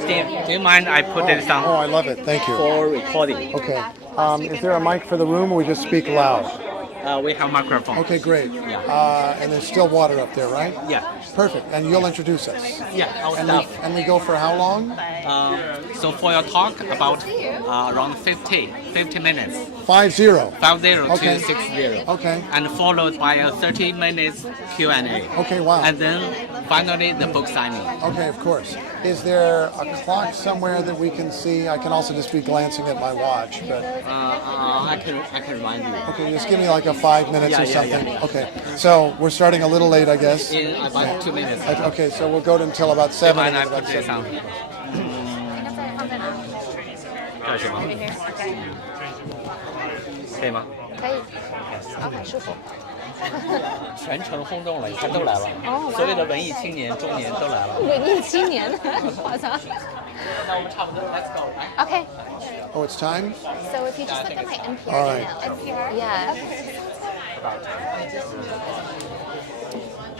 Steve, do you mind I put this on? Oh, I love it. Thank you. For recording. Okay. Is there a mic for the room, or we just speak loud? We have microphone. Okay, great. Yeah. And there's still water up there, right? Yeah. Perfect. And you'll introduce us. Yeah, our staff. And we go for how long? So for your talk, about around 50 minutes. 50. 50 Okay. to 60. Okay. And followed by a 30 minutes Q&A. Okay, wow. And then finally the book signing. Okay, of course. Is there a clock somewhere that we can see? I can also just be glancing at my watch, but I can remind you. okay, just give me like a 5 minutes or Yeah. something. Okay, so we're starting a little late, I guess. In about 2 minutes. Okay, so we'll go until about 7. Mind I about put this 7. on? 这是吗？可以吗？可以，哦，很舒服。全城轰动了，你看都来了，哦，所有的文艺青年、中年都来了。文艺青年，好像。那我们差不多 ，Let's go，来。 Okay. Oh, it's time? So if you just look at my NPR All right. email, yeah.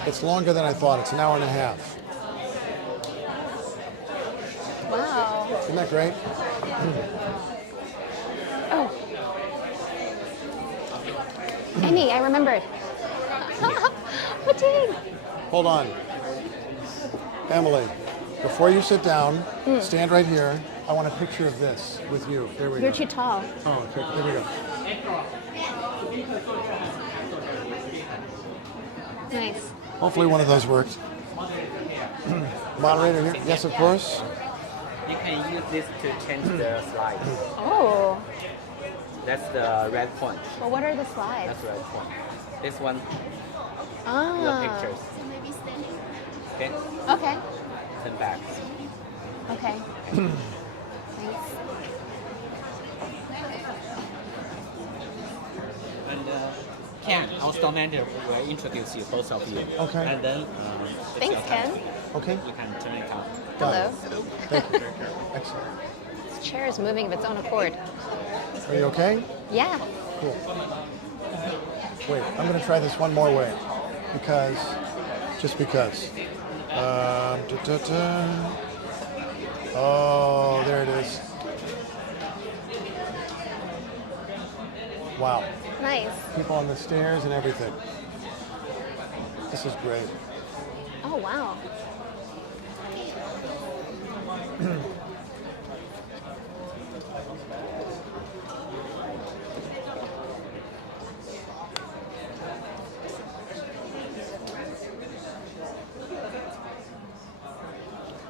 It's longer than I thought. It's an hour and a half. Wow. Isn't that great? Oh. Amy, I remembered. What did? Hold on. Emily, before you sit down, stand right here. I want a picture of this with you. There we You're go. too tall. Oh, okay. Here we go. Nice. Hopefully one of those worked. Moderator here? Yes, of course. You can use this to change the slides. Oh. That's the red point. Well, what are the slides? That's the red point. This one, the Ah. pictures. Okay, Okay. then back. Okay. Thanks. And Ken, our store manager, will introduce you, both of you. Okay. And then Thanks, Ken. Okay. you can turn it on. Got Hello. it. Thank you. Excellent. This chair is moving of its own accord. Are you okay? Yeah. Cool. Wait, I'm going to try this one more way. Just because. Oh, there it is. Wow. Nice. People on the stairs and everything. This is great. Oh, wow.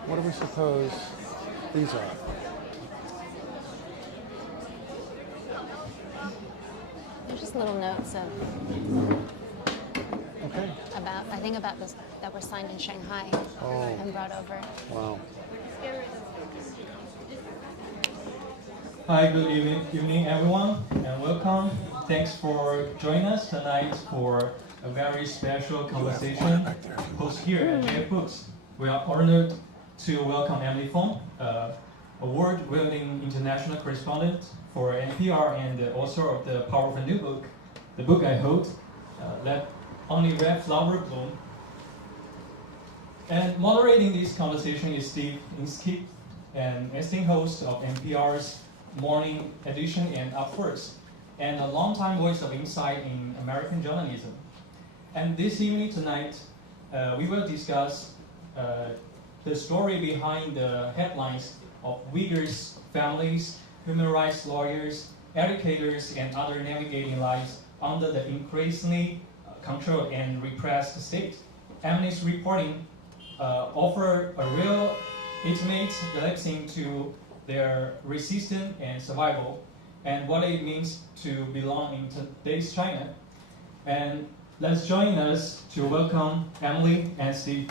What do we suppose these are? They're just little notes of Okay. about this that were signed in Shanghai and brought over. Wow. Hi, good evening everyone, and welcome. Thanks for joining us tonight for a very special conversation hosted here at JF Books. We are honored to welcome Emily Feng, award-winning international correspondent for NPR and the author of the powerful new book, The Book I Hold, Let Only Red Flower Bloom. And moderating this conversation is Steve Inskeep, an esteemed host of NPR's Morning Edition and Up First, and a longtime voice of insight in American journalism. And this evening tonight, we will discuss the story behind the headlines of Uyghurs, families, human rights lawyers, educators, and others navigating lives under the increasingly controlled and repressed state. Emily's reporting offer a real intimate glimpse into their resistance and survival. and what it means to belong in today's China. And let's join us to welcome Emily and Steve.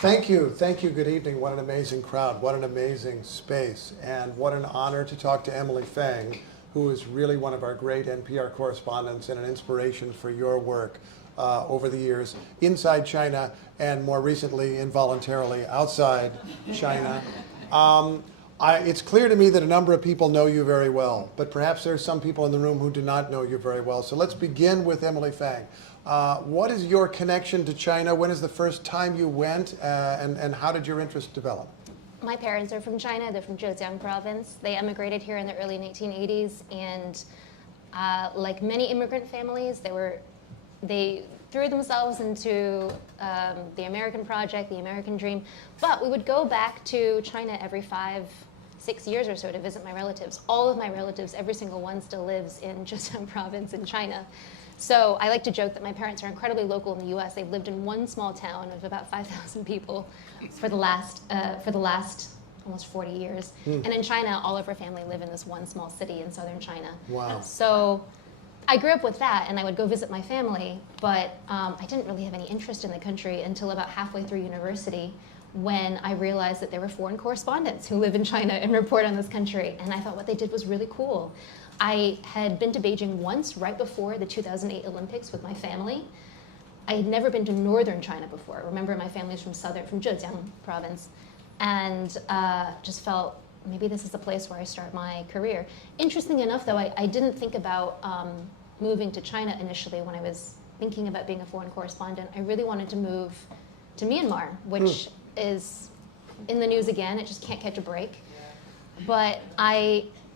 Thank you. Good evening. What an amazing crowd. What an amazing space. And what an honor to talk to Emily Feng, who is really one of our great NPR correspondents and an inspiration for your work over the years inside China and more recently involuntarily outside China. It's clear to me that a number of people know you very well, but perhaps there's some people in the room who do not know you very well. So let's begin with Emily Feng. What is your connection to China? When is the first time you went, and how did your interest develop? My parents are from China. They're from Zhejiang province. They emigrated here in the early 1980s, and like many immigrant families, they threw themselves into the American project, the American dream. But we would go back to China every 5-6 years or so to visit my relatives. All of my relatives, every single one still lives in Zhejiang province in China. So I like to joke that my parents are incredibly local in the US. They've lived in one small town of about 5,000 people for the last almost 40 years. And in China, all of our family live in this one small city in southern China. Wow. So I grew up with that, and I would go visit my family, but I didn't really have any interest in the country until about halfway through university, when I realized that there were foreign correspondents who live in China and report on this country. And I thought what they did was really cool. I had been to Beijing once, right before the 2008 Olympics with my family. I had never been to northern China before. Remember, my family's from Zhejiang province, and just felt maybe this is the place where I start my career. Interesting enough, though, I didn't think about moving to China initially when I was thinking about being a foreign correspondent. I really wanted to move to Myanmar, which is in the news again. It just can't catch a break. But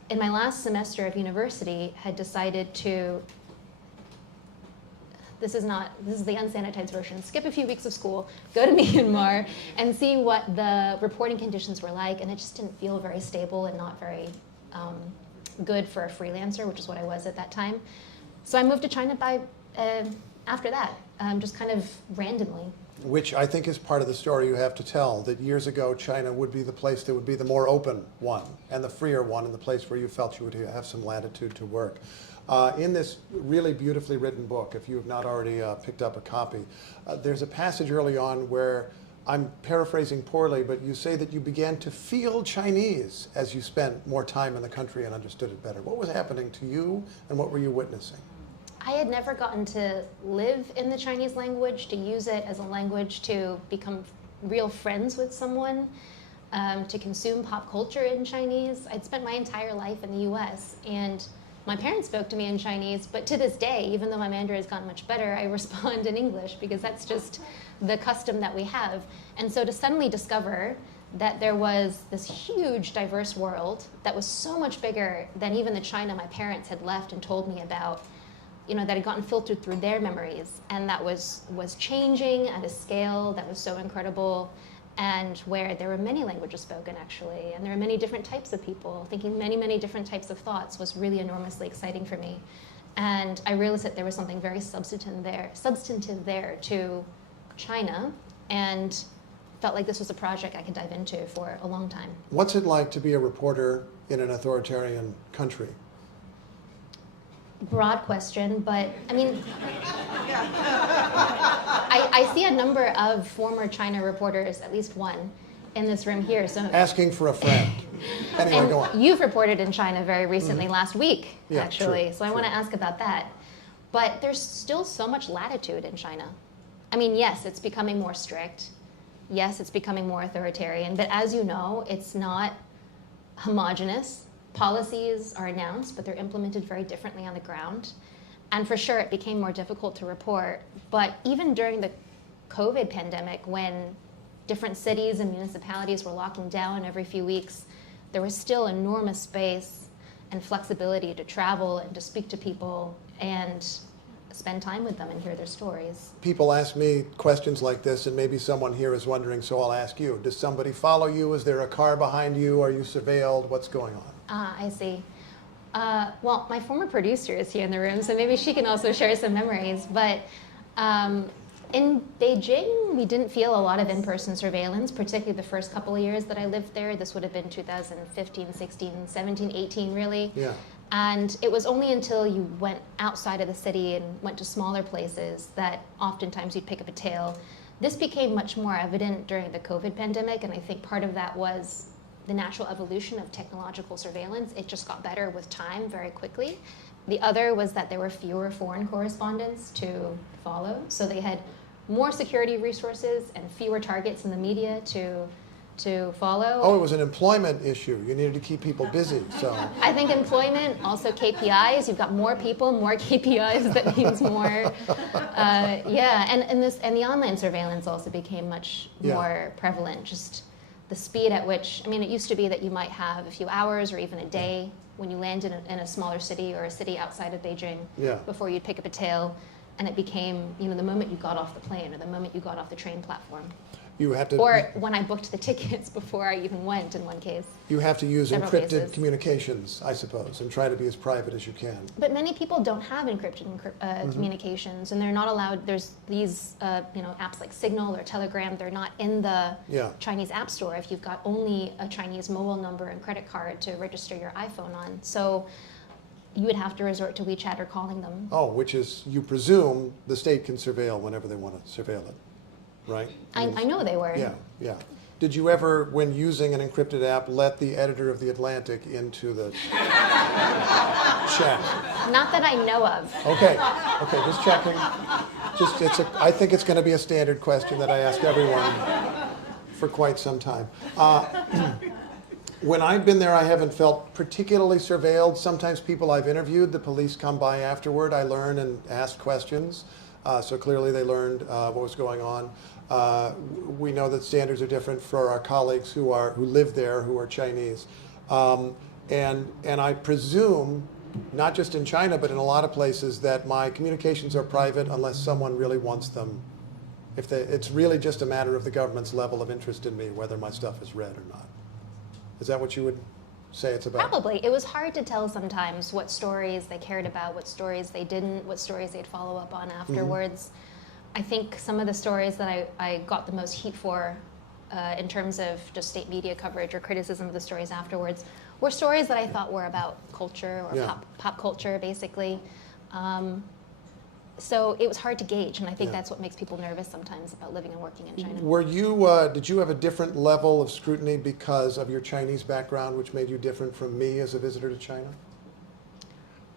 in my last semester of university, had decided to, this is the unsanitized version, skip a few weeks of school, go to Myanmar, and see what the reporting conditions were like, and it just didn't feel very stable and not very good for a freelancer, which is what I was at that time. So I moved to China after that, just kind of randomly. Which I think is part of the story you have to tell, that years ago China would be the place that would be the more open one and the freer one, and the place where you felt you would have some latitude to work. In this really beautifully written book, if you have not already picked up a copy, there's a passage early on where, I'm paraphrasing poorly, but you say that you began to feel Chinese as you spent more time in the country and understood it better. What was happening to you, and what were you witnessing? I had never gotten to live in the Chinese language, to use it as a language to become real friends with someone, to consume pop culture in Chinese. I'd spent my entire life in the US, and my parents spoke to me in Chinese, but to this day, even though my Mandarin has gotten much better, I respond in English because that's just the custom that we have. And so to suddenly discover that there was this huge, diverse world that was so much bigger than even the China my parents had left and told me about, that had gotten filtered through their memories, and that was changing at a scale that was so incredible, and where there were many languages spoken, actually, and there were many different types of people thinking many, many different types of thoughts, was really enormously exciting for me. And I realized that there was something very substantive there to China, and felt like this was a project I could dive into for a long time. What's it like to be a reporter in an authoritarian country? Broad question, but I mean, I see a number of former China reporters, at least one, in this room here. So asking for a friend. Anyway, and go on. You've reported in China very recently, last week, Yeah, actually. true, So I want to ask about that. But there's still so much latitude in China. I mean, yes, it's becoming more strict. Yes, it's becoming more authoritarian. But as you know, it's not homogenous. Policies are announced, but they're implemented very differently on the ground. And for sure, it became more difficult to report. But even during the COVID pandemic, when different cities and municipalities were locking down every few weeks, there was still enormous space and flexibility to travel and to speak to people and spend time with them and hear their stories. People ask me questions like this, and maybe someone here is wondering, so I'll ask you. Does somebody follow you? Is there a car behind you? Are you surveilled? What's going on? I see. Well, my former producer is here in the room, so maybe she can also share some memories. But In Beijing, we didn't feel a lot of in-person surveillance, particularly the first couple of years that I lived there. This would have been 2015, 16, 17, 18, really. Yeah. And it was only until you went outside of the city and went to smaller places that oftentimes you'd pick up a tail. This became much more evident during the COVID pandemic, and I think part of that was the natural evolution of technological surveillance. It just got better with time very quickly. The other was that there were fewer foreign correspondents to follow, so they had more security resources and fewer targets in the media to follow. Oh, it was an employment issue. You needed to keep people busy, so. I think employment, also KPIs. You've got more people, more KPIs. That means more. Yeah, and the online surveillance also became much more prevalent. Just the speed at which, I mean, it used to be that you might have a few hours or even a day when you landed in a smaller city or a city outside of Beijing before you'd pick up a tail, and it became, you know, the moment you got off the plane or the moment you got off the train platform. You have to, or when I booked the tickets before I even went, in one case. You have to use Several encrypted cases. Communications, I suppose, and try to be as private as you can. But many people don't have encrypted communications, and they're not allowed. There's these apps like Signal or Telegram. They're not in the Chinese App Store if you've got only a Chinese mobile number and credit card to register your iPhone on. So you would have to resort to WeChat or calling them. Oh, which is, you presume the state can surveil whenever they want to surveil it, right? I know they were. Yeah, yeah. Did you ever, when using an encrypted app, let the editor of The Atlantic into the chat? Not that I know of. Okay, just checking. I think it's going to be a standard question that I ask everyone for quite some time. When I've been there, I haven't felt particularly surveilled. Sometimes people I've interviewed, the police come by afterward. I learn and ask questions. So clearly they learned what was going on. We know that standards are different for our colleagues who live there, who are Chinese. And I presume, not just in China, but in a lot of places, that my communications are private unless someone really wants them. It's really just a matter of the government's level of interest in me, whether my stuff is read or not. Is that what you would say it's about? Probably. It was hard to tell sometimes what stories they cared about, what stories they didn't, what stories they'd follow up on afterwards. I think some of the stories that I got the most heat for in terms of just state media coverage or criticism of the stories afterwards were stories that I thought were about culture or pop culture, basically. So it was hard to gauge, and I think that's what makes people nervous sometimes about living and working in China. Did you have a different level of scrutiny because of your Chinese background, which made you different from me as a visitor to China?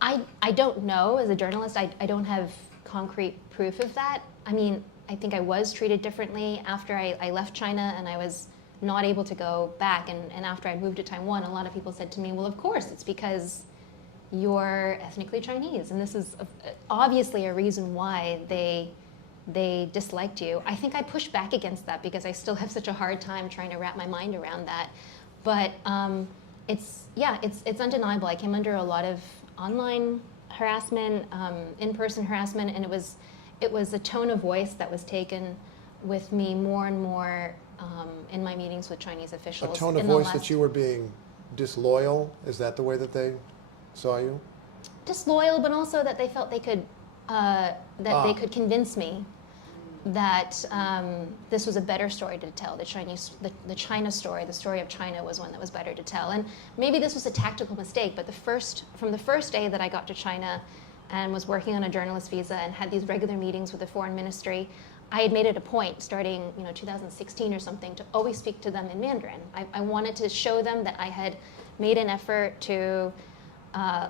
I don't know. As a journalist, I don't have concrete proof of that. I mean, I think I was treated differently after I left China and I was not able to go back. And after I moved to Taiwan, a lot of people said to me, well, of course, it's because you're ethnically Chinese. And this is obviously a reason why they disliked you. I think I pushed back against that because I still have such a hard time trying to wrap my mind around that. But it's undeniable. I came under a lot of online harassment, in-person harassment, and it was a tone of voice that was taken with me more and more in my meetings with Chinese officials. A tone of voice that you were being disloyal? Is that the way that they saw you? Disloyal, but also that they felt they could they could convince me that this was a better story to tell. The China story, the story of China, was one that was better to tell. And maybe this was a tactical mistake, but from the first day that I got to China and was working on a journalist visa and had these regular meetings with the foreign ministry, I had made it a point, starting 2016 or something, to always speak to them in Mandarin. I wanted to show them that I had made an effort to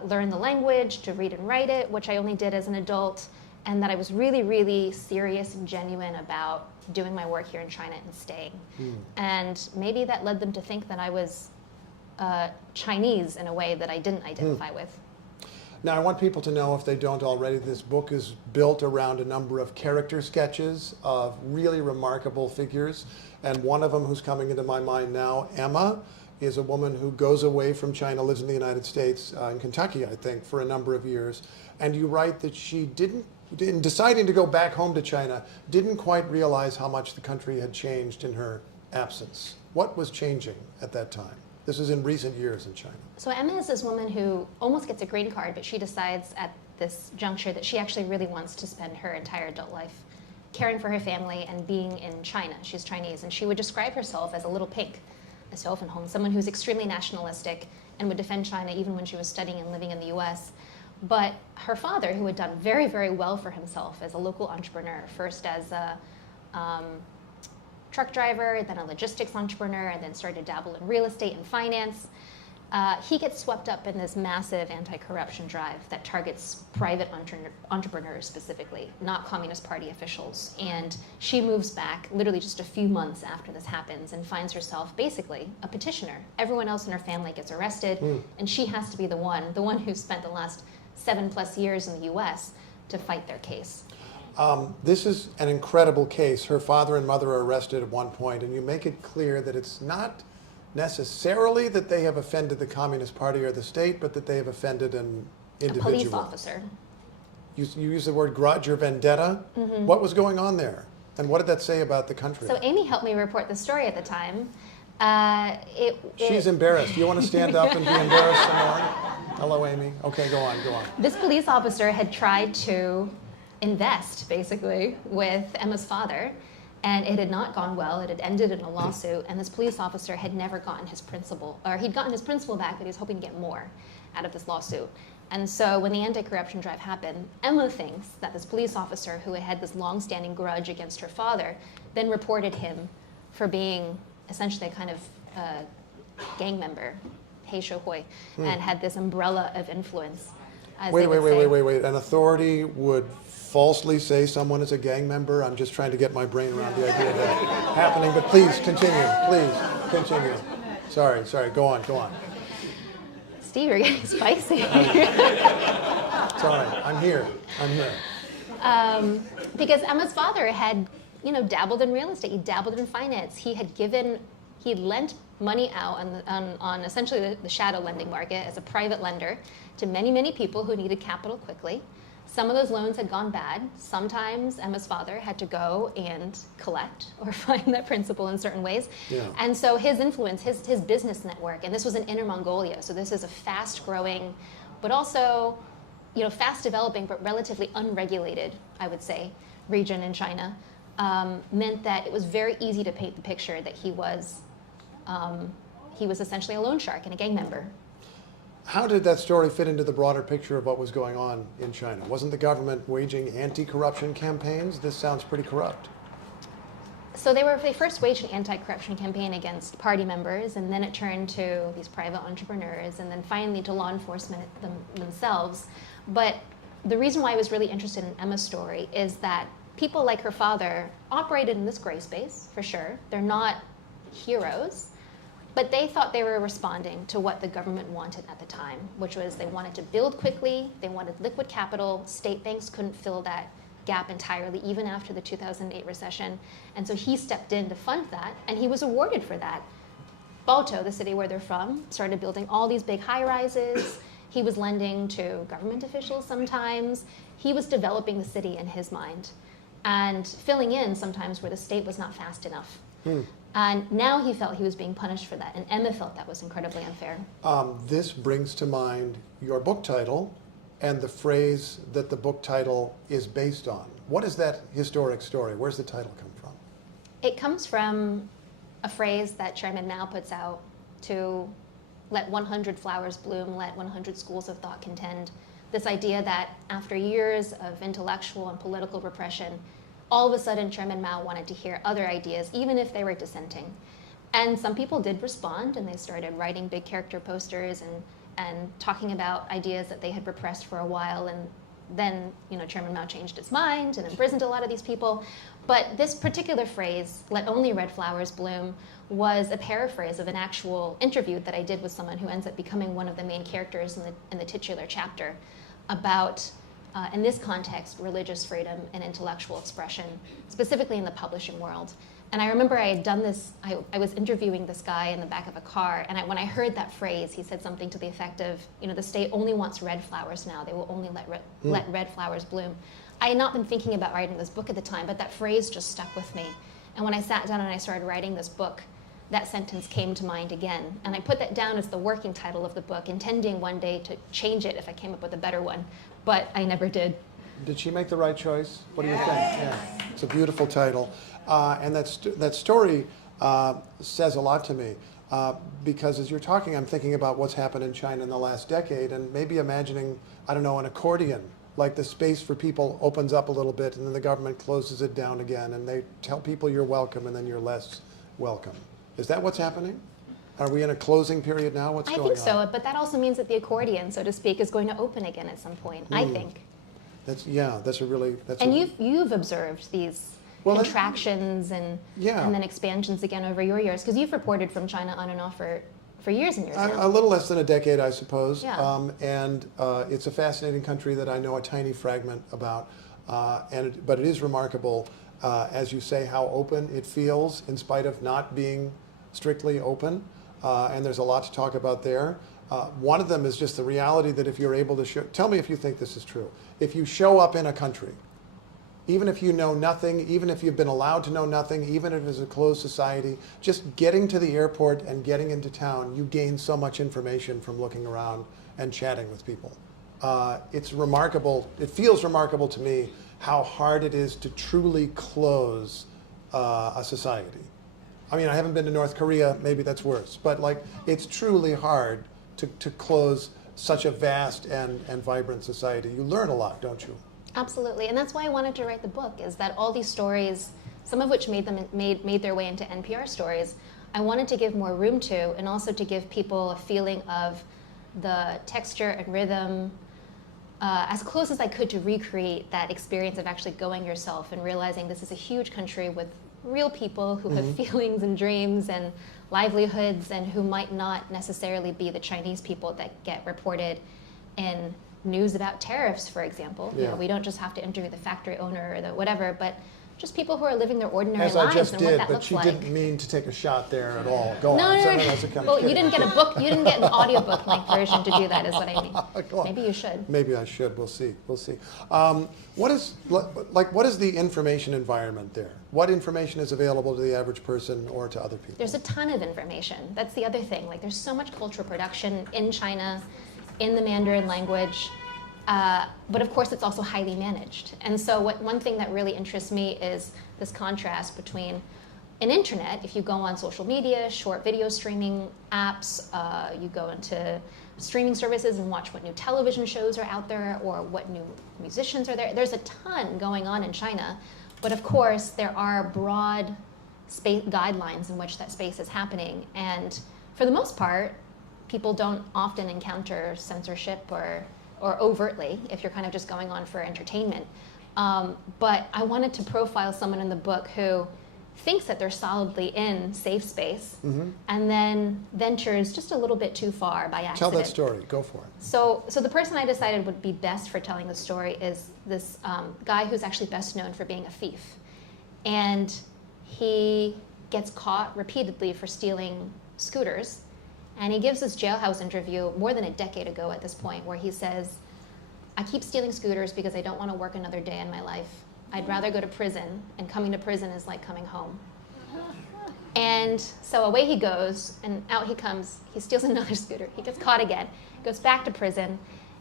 learn the language, to read and write it, which I only did as an adult, and that I was really, really serious and genuine about doing my work here in China and staying. And maybe that led them to think that I was Chinese in a way that I didn't identify with. Now, I want people to know, if they don't already, this book is built around a number of character sketches of really remarkable figures. And one of them who's coming into my mind now, Emma, is a woman who goes away from China, lives in the United States, in Kentucky, I think, for a number of years. And you write that she in deciding to go back home to China, didn't quite realize how much the country had changed in her absence. What was changing at that time? This is in recent years in China. So Emma is this woman who almost gets a green card, but she decides at this juncture that she actually really wants to spend her entire adult life caring for her family and being in China. She's Chinese, and she would describe herself as a little pink, a Home, someone who's extremely nationalistic and would defend China even when she was studying and living in the US. But her father, who had done very, very well for himself as a local entrepreneur, first as a truck driver, then a logistics entrepreneur, and then started to dabble in real estate and finance, he gets swept up in this massive anti-corruption drive that targets private entrepreneurs specifically, not Communist Party officials. And she moves back literally just a few months after this happens and finds herself basically a petitioner. Everyone else in her family gets arrested, and she has to be the one who spent the last 7+ years in the US to fight their case. This is an incredible case. Her father and mother are arrested at one point, and you make it clear that it's not necessarily that they have offended the Communist Party or the state, but that they have offended an individual. A police officer. You use the word grudge or vendetta. What was going on there? And what did that say about the country? So Amy helped me report the story at the time. She's embarrassed. You want to stand up and be embarrassed some more? Hello, Amy. Okay, go on. This police officer had tried to invest, basically, with Emma's father, and it had not gone well. It had ended in a lawsuit, and this police officer had never gotten his principal, or he'd gotten his principal back, but he was hoping to get more out of this lawsuit. And so when the anti-corruption drive happened, Emma thinks that this police officer, who had this long-standing grudge against her father, then reported him for being essentially a kind of gang member, Hei Shou Hui, and had this umbrella of influence. Wait. An authority would falsely say someone is a gang member? I'm just trying to get my brain around the idea of that happening, but please continue. Sorry, go on. Steve, you're getting spicy. Sorry, I'm here. Because Emma's father had, dabbled in real estate. He dabbled in finance. He lent money out on essentially the shadow lending market as a private lender to many, many people who needed capital quickly. Some of those loans had gone bad. Sometimes Emma's father had to go and collect or find that principal in certain ways. Yeah. And so his influence, his business network, and this was in Inner Mongolia, so this is a fast-growing, but also, fast developing, but relatively unregulated, I would say, region in China, meant that it was very easy to paint the picture that he was essentially a loan shark and a gang member. How did that story fit into the broader picture of what was going on in China? Wasn't the government waging anti-corruption campaigns? This sounds pretty corrupt. So they first waged an anti-corruption campaign against party members, and then it turned to these private entrepreneurs, and then finally to law enforcement themselves. But the reason why I was really interested in Emma's story is that people like her father operated in this gray space, for sure. They're not heroes. But they thought they were responding to what the government wanted at the time, which was they wanted to build quickly, they wanted liquid capital, state banks couldn't fill that gap entirely, even after the 2008 recession. And so he stepped in to fund that, and he was awarded for that. Baotou, the city where they're from, started building all these big high-rises. He was lending to government officials sometimes. He was developing the city in his mind and filling in sometimes where the state was not fast enough. And now he felt he was being punished for that, and Emma felt that was incredibly unfair. This brings to mind your book title and the phrase that the book title is based on. What is that historic story? Where's the title come from? It comes from a phrase that Chairman Mao puts out to let 100 flowers bloom, let 100 schools of thought contend. This idea that after years of intellectual and political repression, all of a sudden, Chairman Mao wanted to hear other ideas, even if they were dissenting. And some people did respond, and they started writing big character posters and talking about ideas that they had repressed for a while. And then, Chairman Mao changed his mind and imprisoned a lot of these people. But this particular phrase, "let only red flowers bloom," was a paraphrase of an actual interview that I did with someone who ends up becoming one of the main characters in the titular chapter about in this context, religious freedom and intellectual expression, specifically in the publishing world. And I remember I had done this, I was interviewing this guy in the back of a car, and when I heard that phrase, he said something to the effect of, the state only wants red flowers now, they will only let red flowers bloom. I had not been thinking about writing this book at the time, but that phrase just stuck with me. And when I sat down and I started writing this book, that sentence came to mind again. And I put that down as the working title of the book, intending one day to change it if I came up with a better one, but I never did. Did she make the right choice? What do you think? Yeah. It's a beautiful title. And that story says a lot to me. Because as you're talking, I'm thinking about what's happened in China in the last decade and maybe imagining, I don't know, an accordion, like the space for people opens up a little bit and then the government closes it down again and they tell people you're welcome and then you're less welcome. Is that what's happening? Are we in a closing period now? What's going on? I think so, but that also means that the accordion, so to speak, is going to open again at some point, I think. That's a really... You've observed these contractions and then expansions again over your years, because you've reported from China on and off for years and years now. A little less than a decade, I suppose. Yeah. And it's a fascinating country that I know a tiny fragment about. But it is remarkable, as you say, how open it feels in spite of not being strictly open. And there's a lot to talk about there. One of them is just the reality that if you're able to tell me if you think this is true. If you show up in a country, even if you know nothing, even if you've been allowed to know nothing, even if it's a closed society, just getting to the airport and getting into town, you gain so much information from looking around and chatting with people. It's remarkable. It feels remarkable to me how hard it is to truly close a society. I mean, I haven't been to North Korea, maybe that's worse, but like it's truly hard to close such a vast and vibrant society. You learn a lot, don't you? Absolutely, and that's why I wanted to write the book, is that all these stories, some of which made their way into NPR stories, I wanted to give more room to, and also to give people a feeling of the texture and rhythm, as close as I could to recreate that experience of actually going yourself and realizing this is a huge country with real people who have feelings and dreams and livelihoods and who might not necessarily be the Chinese people that get reported in news about tariffs, for example. Yeah. You know, we don't just have to interview the factory owner or the whatever, but just people who are living their ordinary As lives I just and did, what that but looks she like. didn't mean to take a shot there at all. Go No, on. no, So, no. that's a kind of Well, you kidding. didn't get a book. You didn't get an audiobook length version to do that, is what I mean. Go on. Maybe you should. Maybe I should. We'll see. We'll see. What is the information environment there? What information is available to the average person or to other people? There's a ton of information. That's the other thing. Like, there's so much cultural production in China, in the Mandarin language. But of course, it's also highly managed. And so one thing that really interests me is this contrast between an internet. If you go on social media, short video streaming apps, you go into streaming services and watch what new television shows are out there or what new musicians are there. There's a ton going on in China. But of course, there are broad guidelines in which that space is happening. And for the most part, people don't often encounter censorship or overtly, if you're kind of just going on for entertainment. But I wanted to profile someone in the book who thinks that they're solidly in safe space and then ventures just a little bit too far by accident. Tell that story. Go for it. So the person I decided would be best for telling the story is this guy who's actually best known for being a thief. And he gets caught repeatedly for stealing scooters. And he gives this jailhouse interview more than a decade ago at this point where he says, I keep stealing scooters because I don't want to work another day in my life. I'd rather go to prison, and coming to prison is like coming home. And so away he goes, and out he comes. He steals another scooter. He gets caught again, goes back to prison.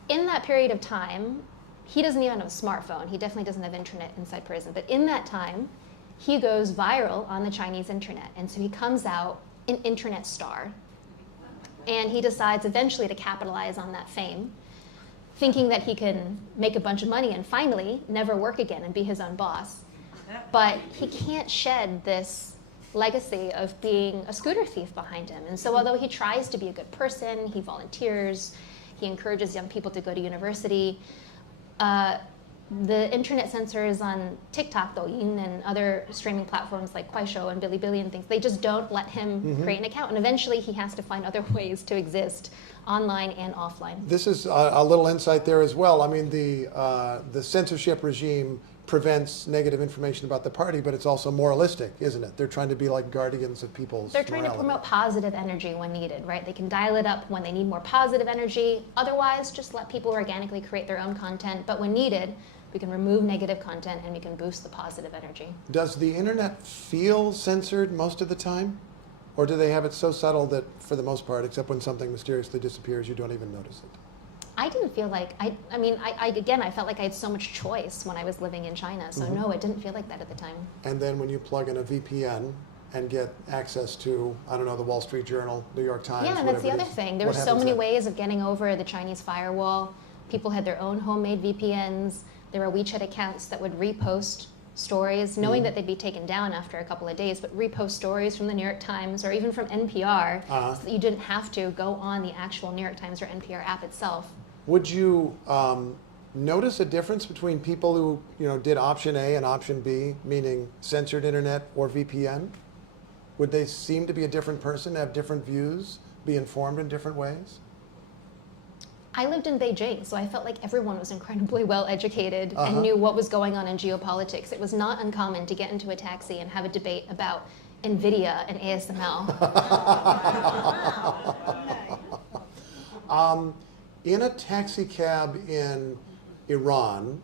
In that period of time, he doesn't even have a smartphone. He definitely doesn't have internet inside prison. But in that time, he goes viral on the Chinese internet. And so he comes out an internet star. And he decides eventually to capitalize on that fame, thinking that he can make a bunch of money and finally never work again and be his own boss. But he can't shed this legacy of being a scooter thief behind him. And so although he tries to be a good person, he volunteers, he encourages young people to go to university, the internet censors on TikTok, Douyin, and other streaming platforms like Kuaishou and Bilibili and things, they just don't let him create an account. And eventually he has to find other ways to exist online and offline. This is a little insight there as well. I mean, the censorship regime prevents negative information about the party, but it's also moralistic, isn't it? They're trying to be like guardians of people's They're trying morality. to promote positive energy when needed, right? They can dial it up when they need more positive energy. Otherwise, just let people organically create their own content. But when needed, we can remove negative content and we can boost the positive energy. Does the internet feel censored most of the time? Or do they have it so subtle that, for the most part, except when something mysteriously disappears, you don't even notice it? I didn't feel like, again, I felt like I had so much choice when I was living in China. So no, it didn't feel like that at the time. And then when you plug in a VPN and get access to, I don't know, the Wall Street Journal, New York Times, Yeah, and that's the whatever other it is, thing. There what were so happens many then? ways of getting over the Chinese firewall. People had their own homemade VPNs. There were WeChat accounts that would repost stories, knowing that they'd be taken down after a couple of days, but repost stories from the New York Times or even from NPR, so that you didn't have to go on the actual New York Times or NPR app itself. Would you notice a difference between people who did option A and option B, meaning censored internet or VPN? Would they seem to be a different person, have different views, be informed in different ways? I lived in Beijing, so I felt like everyone was incredibly well educated and knew what was going on in geopolitics. It was not uncommon to get into a taxi and have a debate about NVIDIA and ASML. In a taxi cab in Iran,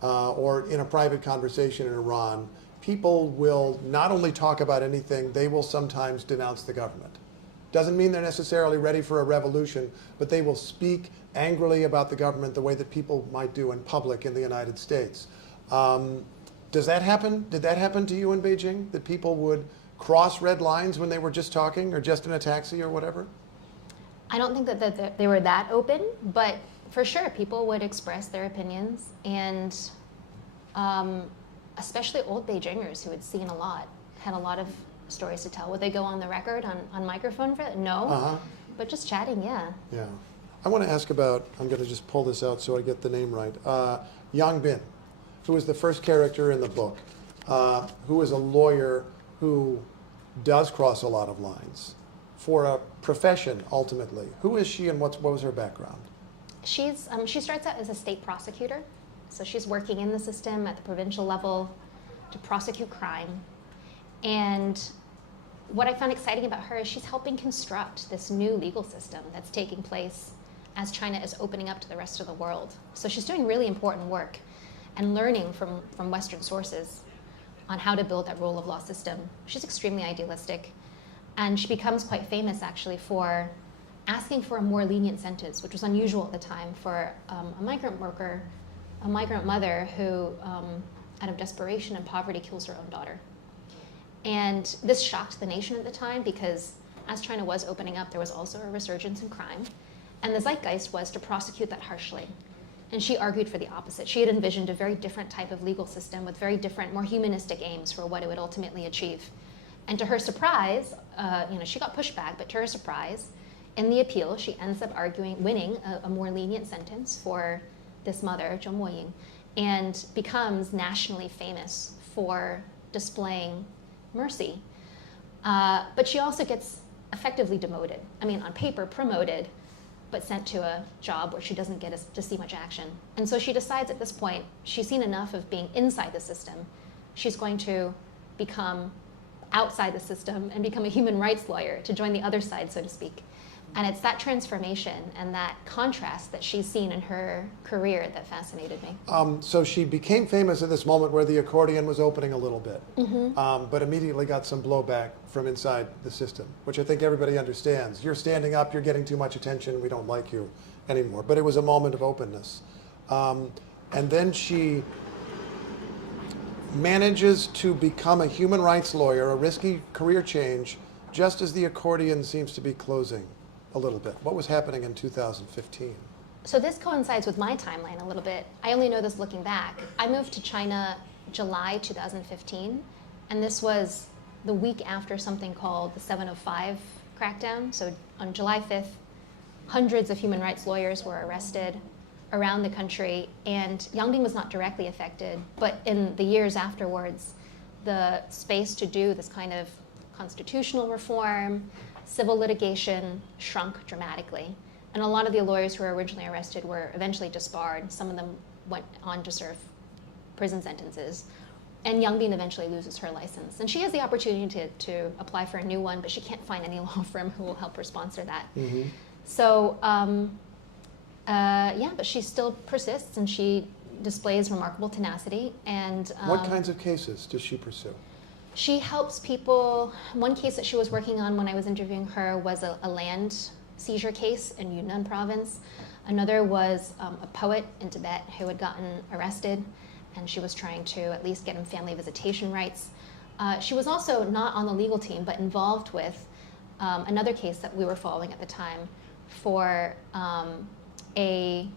or in a private conversation in Iran, people will not only talk about anything, they will sometimes denounce the government. Doesn't mean they're necessarily ready for a revolution, but they will speak angrily about the government the way that people might do in public in the United States. Does that happen? Did that happen to you in Beijing? That people would cross red lines when they were just talking or just in a taxi or whatever? I don't think that they were that open, but for sure people would express their opinions, and especially old Beijingers who had seen a lot, had a lot of stories to tell. Would they go on the record, on microphone for that? No, but just chatting, yeah. Yeah. I want to ask about, I'm going to just pull this out so I get the name right, Yang Bin, who is the first character in the book, who is a lawyer who does cross a lot of lines for a profession, ultimately. Who is she and what was her background? She starts out as a state prosecutor, so she's working in the system at the provincial level to prosecute crime. And what I found exciting about her is she's helping construct this new legal system that's taking place as China is opening up to the rest of the world. So she's doing really important work and learning from Western sources on how to build that rule of law system. She's extremely idealistic, and she becomes quite famous actually for asking for a more lenient sentence, which was unusual at the time for a migrant worker, a migrant mother who, out of desperation and poverty, kills her own daughter. And this shocked the nation at the time because as China was opening up, there was also a resurgence in crime. And the zeitgeist was to prosecute that harshly. And she argued for the opposite. She had envisioned a very different type of legal system with very different, more humanistic aims for what it would ultimately achieve. And to her surprise, she got pushback, but to her surprise, in the appeal, she ends up winning a more lenient sentence for this mother, Zhou Moying, and becomes nationally famous for displaying mercy. But she also gets effectively demoted. I mean, on paper, promoted, but sent to a job where she doesn't get to see much action. And so she decides at this point, she's seen enough of being inside the system. She's going to become outside the system and become a human rights lawyer, to join the other side, so to speak. And it's that transformation and that contrast that she's seen in her career that fascinated me. So she became famous at this moment where the accordion was opening a little bit, but immediately got some blowback from inside the system, which I think everybody understands. You're standing up, you're getting too much attention, we don't like you anymore. But it was a moment of openness. And then she manages to become a human rights lawyer, a risky career change, just as the accordion seems to be closing a little bit. What was happening in 2015? So this coincides with my timeline a little bit. I only know this looking back. I moved to China July 2015, and this was the week after something called the 705 crackdown. So on July 5th, hundreds of human rights lawyers were arrested around the country, and Yang Bin was not directly affected, but in the years afterwards, the space to do this kind of constitutional reform, civil litigation shrunk dramatically. And a lot of the lawyers who were originally arrested were eventually disbarred. Some of them went on to serve prison sentences. And Yang Bin eventually loses her license. And she has the opportunity to apply for a new one, but she can't find any law firm who will help her sponsor that. So, but she still persists, and she displays remarkable tenacity. And what kinds of cases does she pursue? She helps people. One case that she was working on when I was interviewing her was a land seizure case in Yunnan province. Another was a poet in Tibet who had gotten arrested, and she was trying to at least get him family visitation rights. She was also not on the legal team, but involved with another case that we were following at the time for how to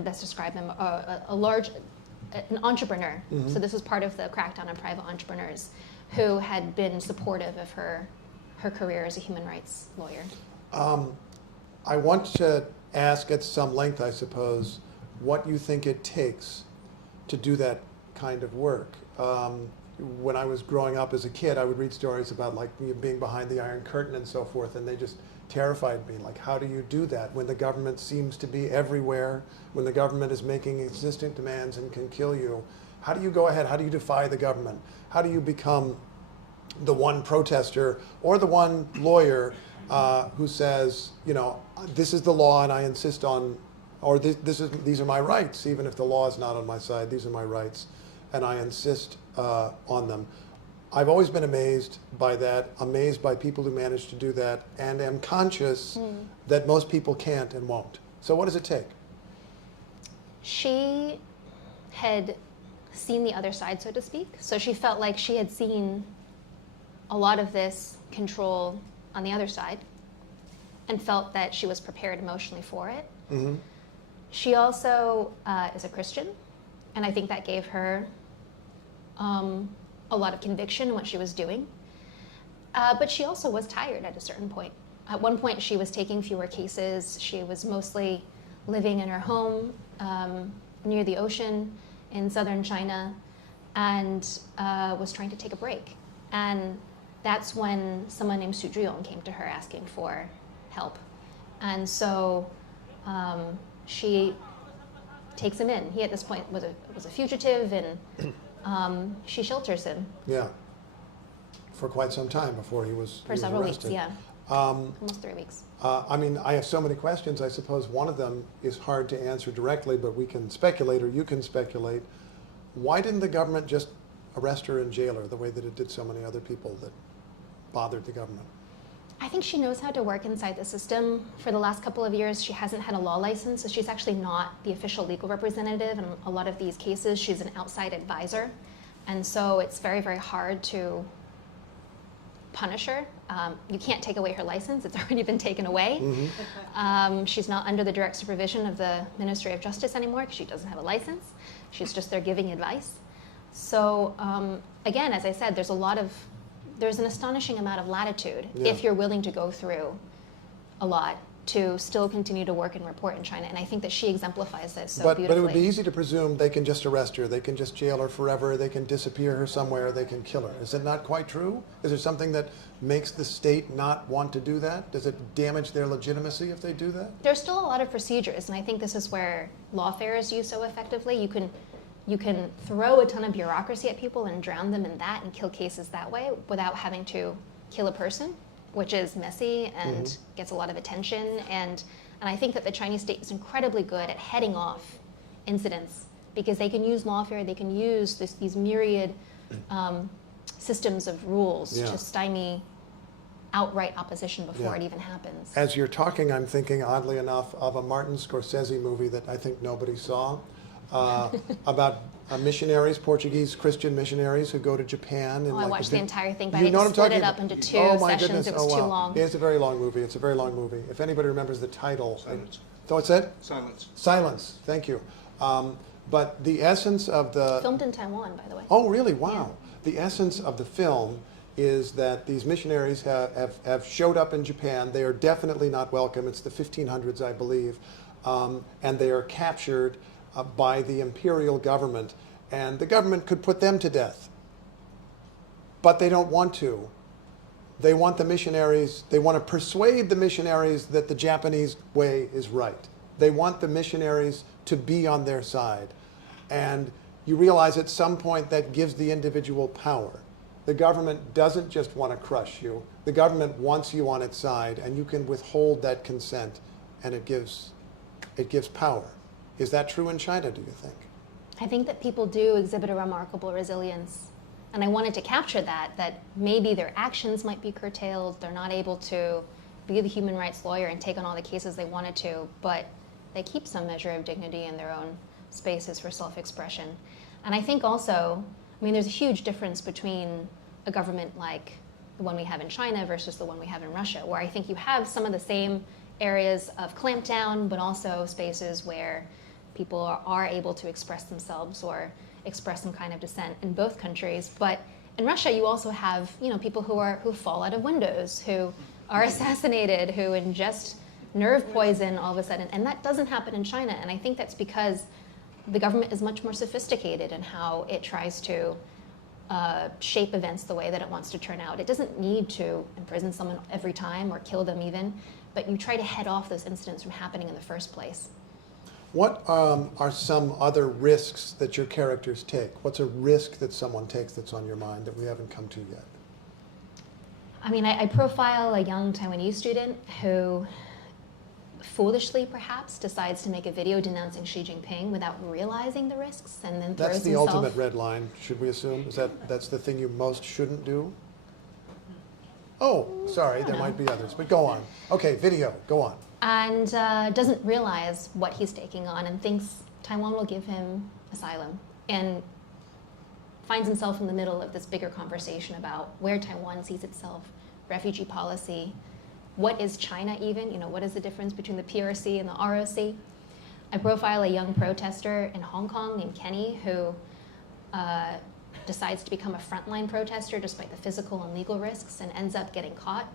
best describe him, an entrepreneur. Mm-hmm. So this was part of the crackdown on private entrepreneurs who had been supportive of her career as a human rights lawyer. I want to ask at some length, I suppose, what you think it takes to do that kind of work. When I was growing up as a kid, I would read stories about like being behind the Iron Curtain and so forth, and they just terrified me. Like, how do you do that when the government seems to be everywhere, when the government is making insistent demands and can kill you? How do you go ahead? How do you defy the government? How do you become the one protester or the one lawyer who says, you know, this is the law and I insist on, or these are my rights, even if the law is not on my side, these are my rights and I insist on them. I've always been amazed by that, amazed by people who manage to do that, and am conscious that most people can't and won't. So what does it take? She had seen the other side, so to speak. So she felt like she had seen a lot of this control on the other side and felt that she was prepared emotionally for it. Mm-hmm. She also is a Christian, and I think that gave her a lot of conviction in what she was doing. But she also was tired at a certain point. At one point, she was taking fewer cases. She was mostly living in her home near the ocean in southern China and was trying to take a break. And that's when someone named Su Zhiyong came to her asking for help. And so she takes him in. He at this point was a fugitive, and she shelters him. Yeah, for quite some time before he was For several weeks, arrested. yeah. Almost 3 weeks. I mean, I have so many questions. I suppose one of them is hard to answer directly, but we can speculate, or you can speculate. Why didn't the government just arrest her and jail her the way that it did so many other people that bothered the government? I think she knows how to work inside the system. For the last couple of years, she hasn't had a law license, so she's actually not the official legal representative in a lot of these cases. She's an outside advisor, and so it's very, very hard to punish her. You can't take away her license. It's already been taken away. Mm-hmm. She's not under the direct supervision of the Ministry of Justice anymore because she doesn't have a license. She's just there giving advice. So again, as I said, there's an astonishing amount of latitude if you're willing to go through a lot to still continue to work and report in China. And I think that she exemplifies this so beautifully. But it would be easy to presume they can just arrest her, they can just jail her forever, they can disappear her somewhere, they can kill her. Is it not quite true? Is there something that makes the state not want to do that? Does it damage their legitimacy if they do that? There's still a lot of procedures, and I think this is where lawfare is used so effectively. You can throw a ton of bureaucracy at people and drown them in that and kill cases that way without having to kill a person, which is messy and gets a lot of attention. And I think that the Chinese state is incredibly good at heading off incidents because they can use lawfare, they can use these myriad systems of rules to stymie outright opposition before it even happens. As you're talking, I'm thinking, oddly enough, of a Martin Scorsese movie that I think nobody saw, about missionaries, Portuguese Christian missionaries who go to Japan. And I watched the entire thing, but you I know just split it up into two sessions. It was too long. It's a very long movie. It's a very long movie. If anybody remembers the title. Silence. What's that? Silence. Silence. Thank you. But the essence of the... Filmed in Taiwan, by the way. Oh, really? Wow. The essence of the film is that these missionaries have showed up in Japan. They are definitely not welcome. It's the 1500s, I believe. And they are captured by the imperial government. And the government could put them to death. But they don't want to. They want the missionaries, they want to persuade the missionaries that the Japanese way is right. They want the missionaries to be on their side. And you realize at some point that gives the individual power. The government doesn't just want to crush you. The government wants you on its side, and you can withhold that consent, and it gives power. Is that true in China, do you think? I think that people do exhibit a remarkable resilience. And I wanted to capture that maybe their actions might be curtailed, they're not able to be the human rights lawyer and take on all the cases they wanted to, but they keep some measure of dignity in their own spaces for self-expression. And I think also, I mean, there's a huge difference between a government like the one we have in China versus the one we have in Russia, where I think you have some of the same areas of clampdown, but also spaces where people are able to express themselves or express some kind of dissent in both countries. But in Russia, you also have, you know, people who fall out of windows, who are assassinated, who ingest nerve poison all of a sudden, and that doesn't happen in China. And I think that's because the government is much more sophisticated in how it tries to shape events the way that it wants to turn out. It doesn't need to imprison someone every time or kill them even, but you try to head off those incidents from happening in the first place. What are some other risks that your characters take? What's a risk that someone takes that's on your mind that we haven't come to yet? I mean, I profile a young Taiwanese student who foolishly, perhaps, decides to make a video denouncing Xi Jinping without realizing the risks, and then throws That's the himself... ultimate red line, should we assume? That's the thing you most shouldn't do? Oh, sorry, there might be others, but go on. Okay, video, go on. And doesn't realize what he's taking on and thinks Taiwan will give him asylum, and finds himself in the middle of this bigger conversation about where Taiwan sees itself, refugee policy, what is China even? You know, what is the difference between the PRC and the ROC? I profile a young protester in Hong Kong named Kenny who decides to become a frontline protester despite the physical and legal risks and ends up getting caught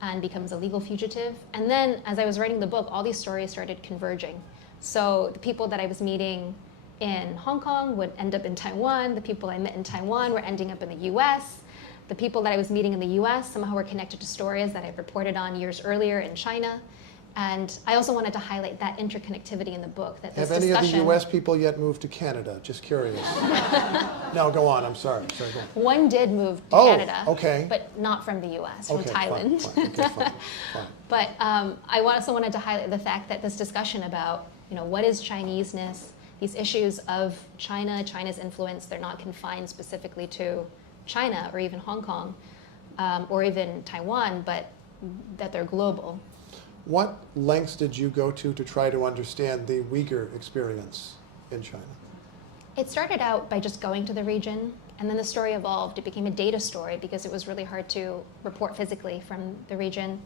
and becomes a legal fugitive. And then as I was writing the book, all these stories started converging. So the people that I was meeting in Hong Kong would end up in Taiwan. The people I met in Taiwan were ending up in the US. The people that I was meeting in the US somehow were connected to stories that I reported on years earlier in China. And I also wanted to highlight that interconnectivity in the book. That this Have any discussion... of the US people yet moved to Canada? Just curious. No, go on, I'm sorry. Go on. One did move to Canada, okay. But not from the US, from Okay, Thailand. Fine. Okay, fine. But I also wanted to highlight the fact that this discussion about, you know, what is Chineseness, these issues of China, China's influence, they're not confined specifically to China or even Hong Kong or even Taiwan, but that they're global. What lengths did you go to try to understand the Uyghur experience in China? It started out by just going to the region, and then the story evolved. It became a data story because it was really hard to report physically from the region.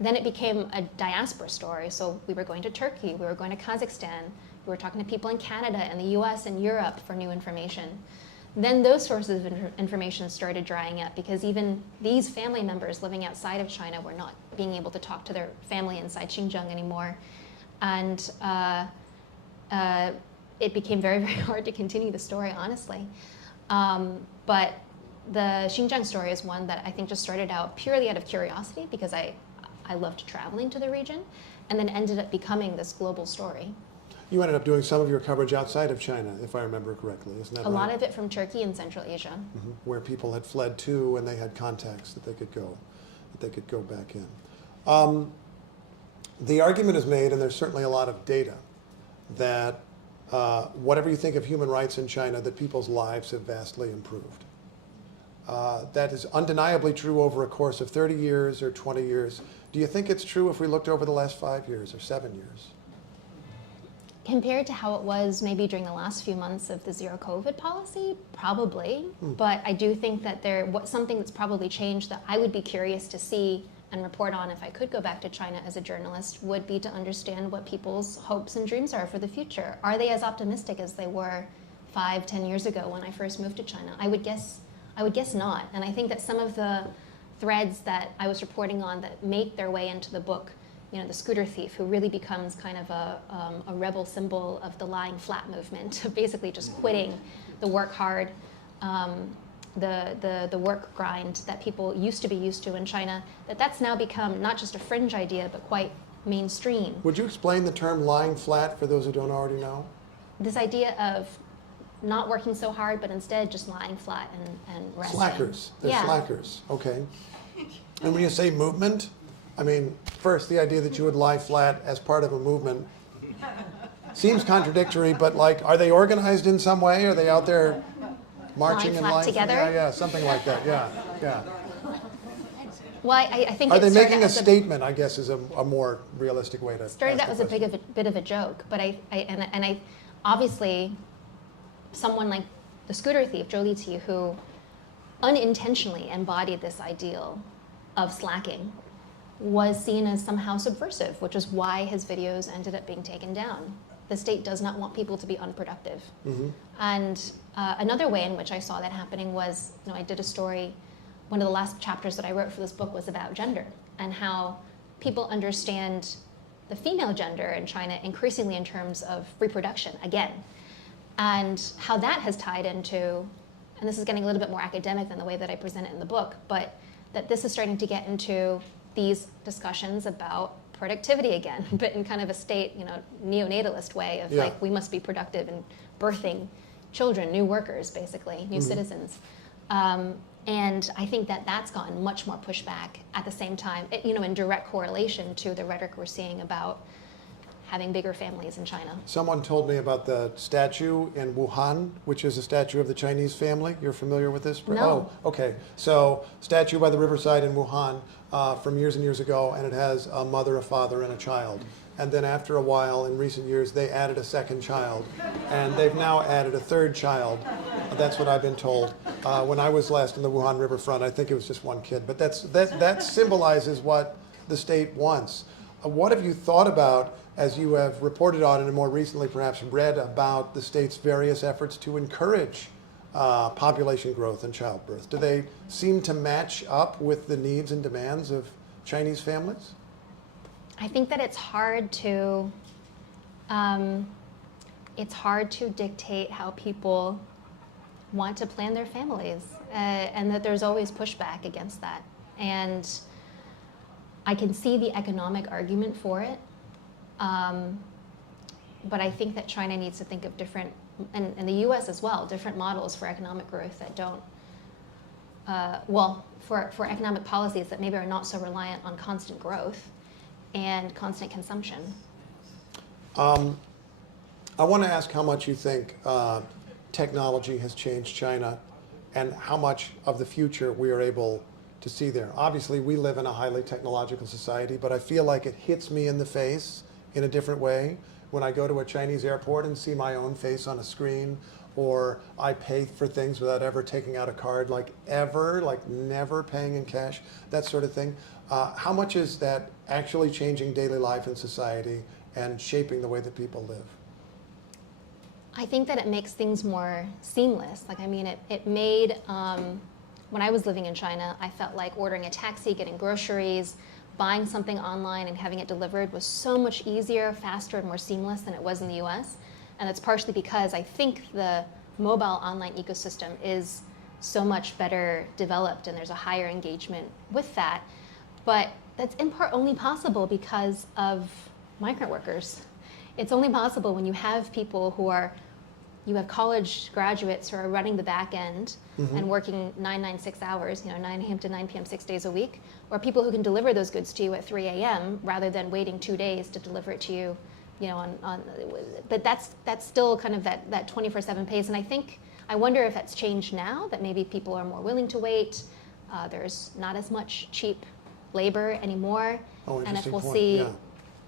Then it became a diaspora story. So we were going to Turkey, we were going to Kazakhstan, we were talking to people in Canada and the US and Europe for new information. Then those sources of information started drying up because even these family members living outside of China were not being able to talk to their family inside Xinjiang anymore. And it became very, very hard to continue the story, honestly. But the Xinjiang story is one that I think just started out purely out of curiosity because I loved traveling to the region, and then ended up becoming this global story. You ended up doing some of your coverage outside of China, if I remember correctly, isn't that right? A lot of it from Turkey and Central Asia. Mm-hmm. Where people had fled to and they had contacts that they could go back in. The argument is made, and there's certainly a lot of data, that whatever you think of human rights in China, that people's lives have vastly improved. That is undeniably true over a course of 30 years or 20 years. Do you think it's true if we looked over the last 5 years or 7 years? Compared to how it was maybe during the last few months of the zero COVID policy, probably. But I do think that something that's probably changed that I would be curious to see and report on if I could go back to China as a journalist would be to understand what people's hopes and dreams are for the future. Are they as optimistic as they were 5-10 years ago when I first moved to China? I would guess not. And I think that some of the threads that I was reporting on that make their way into the book, you know, the scooter thief who really becomes kind of a rebel symbol of the lying flat movement, basically just quitting the work hard, the work grind that people used to be used to in China, that's now become not just a fringe idea, but quite mainstream. Would you explain the term lying flat for those who don't already know? This idea of not working so hard, but instead just lying flat and resting. Slackers. They're Yeah. slackers. Okay. And when you say movement, I mean, first, the idea that you would lie flat as part of a movement seems contradictory, but like, are they organized in some way? Are they out there marching Lying and flat lying together? Yeah, something like that. Yeah. Well, I think Are it they started making a as statement, I guess, is a more realistic way to started ask out the as a question. bit of a joke, but I obviously someone like the scooter thief Zhou Liqi, who unintentionally embodied this ideal of slacking, was seen as somehow subversive, which is why his videos ended up being taken down. The state does not want people to be unproductive. Mm-hmm. And another way in which I saw that happening was, I did a story, one of the last chapters that I wrote for this book was about gender and how people understand the female gender in China increasingly in terms of reproduction, again, and how that has tied into, and this is getting a little bit more academic than the way that I present it in the book, but that this is starting to get into these discussions about productivity again, but in kind of a state, neonatalist way of like, we must be productive in birthing children, new workers, basically, new citizens. And I think that that's gotten much more pushback at the same time, in direct correlation to the rhetoric we're seeing about having bigger families in China. Someone told me about the statue in Wuhan, which is a statue of the Chinese family. You're familiar with this? No. Oh, okay. So, statue by the riverside in Wuhan from years and years ago, and it has a mother, a father, and a child. And then after a while, in recent years, they added a second child. And they've now added a third child. That's what I've been told. When I was last in the Wuhan riverfront, I think it was just one kid. But that symbolizes what the state wants. What have you thought about, as you have reported on and more recently perhaps read about the state's various efforts to encourage population growth and childbirth? Do they seem to match up with the needs and demands of Chinese families? I think that it's hard to dictate how people want to plan their families, and that there's always pushback against that. And I can see the economic argument for it, but I think that China needs to think of different, and the U.S. as well, different models for economic growth that don't, for economic policies that maybe are not so reliant on constant growth and constant consumption. I want to ask how much you think technology has changed China and how much of the future we are able to see there. Obviously, we live in a highly technological society, but I feel like it hits me in the face in a different way when I go to a Chinese airport and see my own face on a screen, or I pay for things without ever taking out a card, like never paying in cash, that sort of thing. How much is that actually changing daily life in society and shaping the way that people live? I think that it makes things more seamless. It made, when I was living in China, I felt like ordering a taxi, getting groceries, buying something online and having it delivered was so much easier, faster, and more seamless than it was in the US. And that's partially because I think the mobile online ecosystem is so much better developed and there's a higher engagement with that. But that's in part only possible because of migrant workers. It's only possible when you have people you have college graduates who are running the back end and working 996 hours, 9 a.m. to 9 p.m. 6 days a week, or people who can deliver those goods to you at 3 a.m. rather than waiting 2 days to deliver it to you, but that's still kind of that 24/7 pace. And I wonder if that's changed now, that maybe people are more willing to wait. There's not as much cheap labor anymore. And if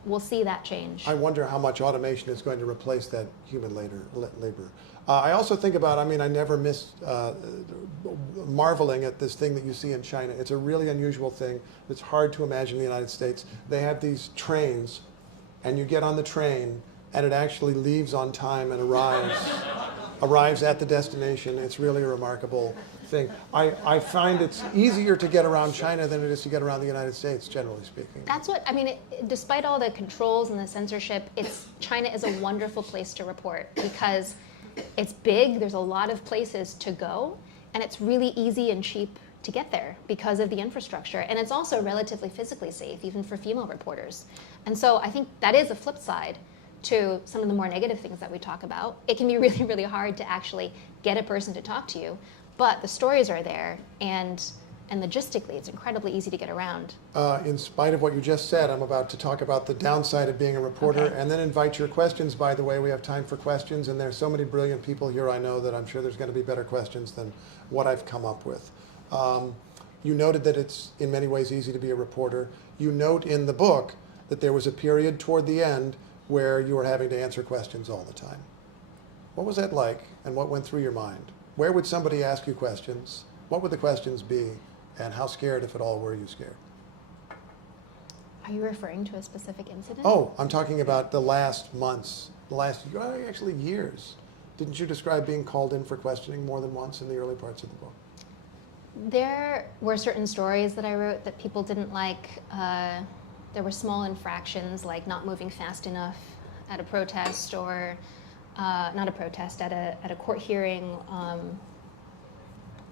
we'll see that change. I wonder how much automation is going to replace that human labor. I also think about, I never miss marveling at this thing that you see in China. It's a really unusual thing. It's hard to imagine in the United States. They have these trains, and you get on the train, and it actually leaves on time and arrives at the destination. It's really a remarkable thing. I find it's easier to get around China than it is to get around the United States, generally speaking. That's what, despite all the controls and the censorship, China is a wonderful place to report because it's big, there's a lot of places to go, and it's really easy and cheap to get there because of the infrastructure. And it's also relatively physically safe, even for female reporters. And so I think that is a flip side to some of the more negative things that we talk about. It can be really, really hard to actually get a person to talk to you, but the stories are there, and logistically, it's incredibly easy to get around. In spite of what you just said, I'm about to talk about the downside of being a reporter, and then invite your questions. By the way, we have time for questions, and there's so many brilliant people here, I know that I'm sure there's going to be better questions than what I've come up with. You noted that it's in many ways easy to be a reporter. You note in the book that there was a period toward the end where you were having to answer questions all the time. What was that like, and what went through your mind? Where would somebody ask you questions? What would the questions be? And how scared, if at all, were you scared? Are you referring to a specific incident? Oh, I'm talking about the last months, actually years. Didn't you describe being called in for questioning more than once in the early parts of the book? There were certain stories that I wrote that people didn't like. There were small infractions, like not moving fast enough at a protest, or not a protest, at a court hearing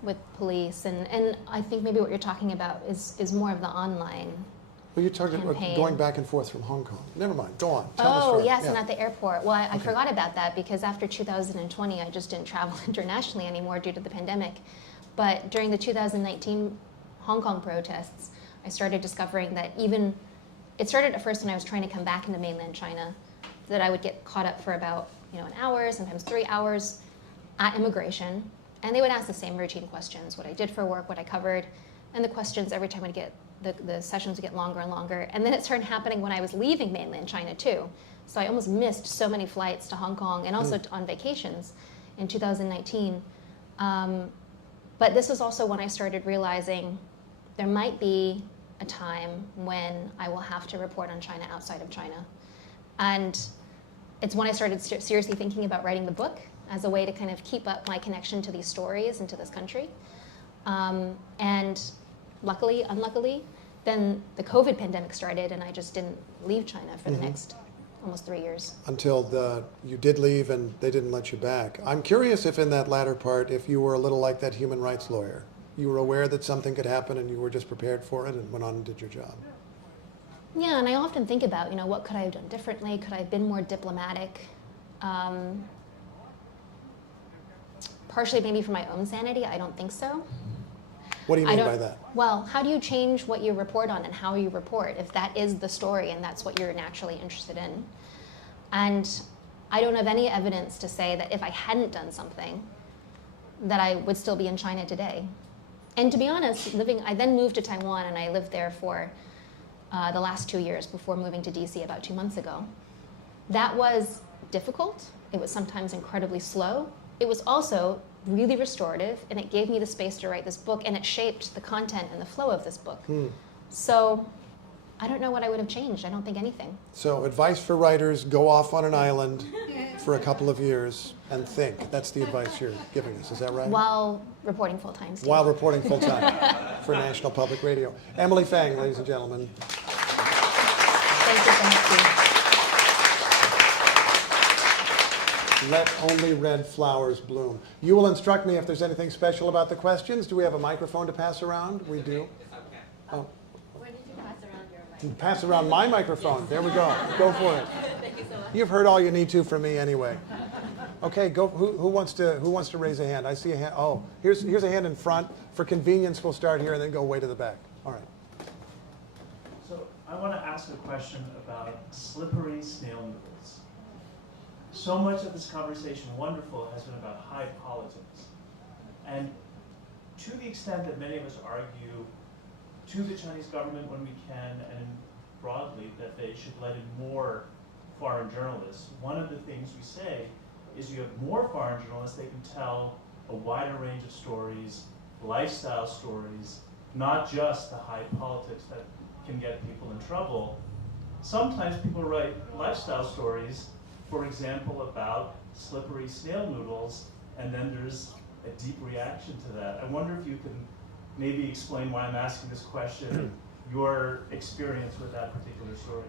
with police. And I think maybe what you're talking about is more of the online. Well, you're talking about campaign. going back and forth from Hong Kong. Never mind. Go on. Tell the Oh, story. yes, Yeah. and at the airport. Well, I forgot about that because after 2020, I just didn't travel internationally anymore due to the pandemic. But during the 2019 Hong Kong protests, I started discovering that it started at first when I was trying to come back into mainland China, that I would get caught up for about an hour, sometimes 3 hours at immigration. And they would ask the same routine questions, what I did for work, what I covered. And the questions every time would get, the sessions would get longer and longer. And then it started happening when I was leaving mainland China too. So I almost missed so many flights to Hong Kong and also on vacations in 2019. But this was also when I started realizing there might be a time when I will have to report on China outside of China. And it's when I started seriously thinking about writing the book as a way to kind of keep up my connection to these stories and to this country. And luckily, unluckily, then the COVID pandemic started and I just didn't leave China for the next almost 3 years. Until you did leave and they didn't let you back. I'm curious if in that latter part, if you were a little like that human rights lawyer. You were aware that something could happen and you were just prepared for it and went on and did your job. Yeah, and I often think about, what could I have done differently? Could I have been more diplomatic? Partially maybe for my own sanity, I don't think so. What do you mean by that? Well, how do you change what you report on and how you report if that is the story and that's what you're naturally interested in? And I don't have any evidence to say that if I hadn't done something, that I would still be in China today. And to be honest, I then moved to Taiwan and I lived there for the last 2 years before moving to DC about 2 months ago. That was difficult. It was sometimes incredibly slow. It was also really restorative, and it gave me the space to write this book, and it shaped the content and the flow of this book. So I don't know what I would have changed. I don't think anything. So advice for writers, go off on an island for a couple of years and think. That's the advice you're giving us. Is that right? While reporting full-time, Steve. While reporting full-time for National Public Radio. Emily Feng, ladies and gentlemen. Thank you so much, Steve. Let only red flowers bloom. You will instruct me if there's anything special about the questions. Do we have a microphone to pass around? We do. Oh. Where did you pass around your mic? Pass around my microphone. There we go. Go for it. Thank you so much. You've heard all you need to from me anyway. Okay, go. Who wants to raise a hand? I see a hand. Oh, here's a hand in front. For convenience, we'll start here and then go way to the back. All right. So I want to ask a question about slippery snail noodles. So much of this conversation, wonderful, has been about high politics. And to the extent that many of us argue to the Chinese government when we can, and broadly, that they should let in more foreign journalists, one of the things we say is you have more foreign journalists, they can tell a wider range of stories, lifestyle stories, not just the high politics that can get people in trouble. Sometimes people write lifestyle stories, for example, about slippery snail noodles, and then there's a deep reaction to that. I wonder if you can maybe explain why I'm asking this question, your experience with that particular story.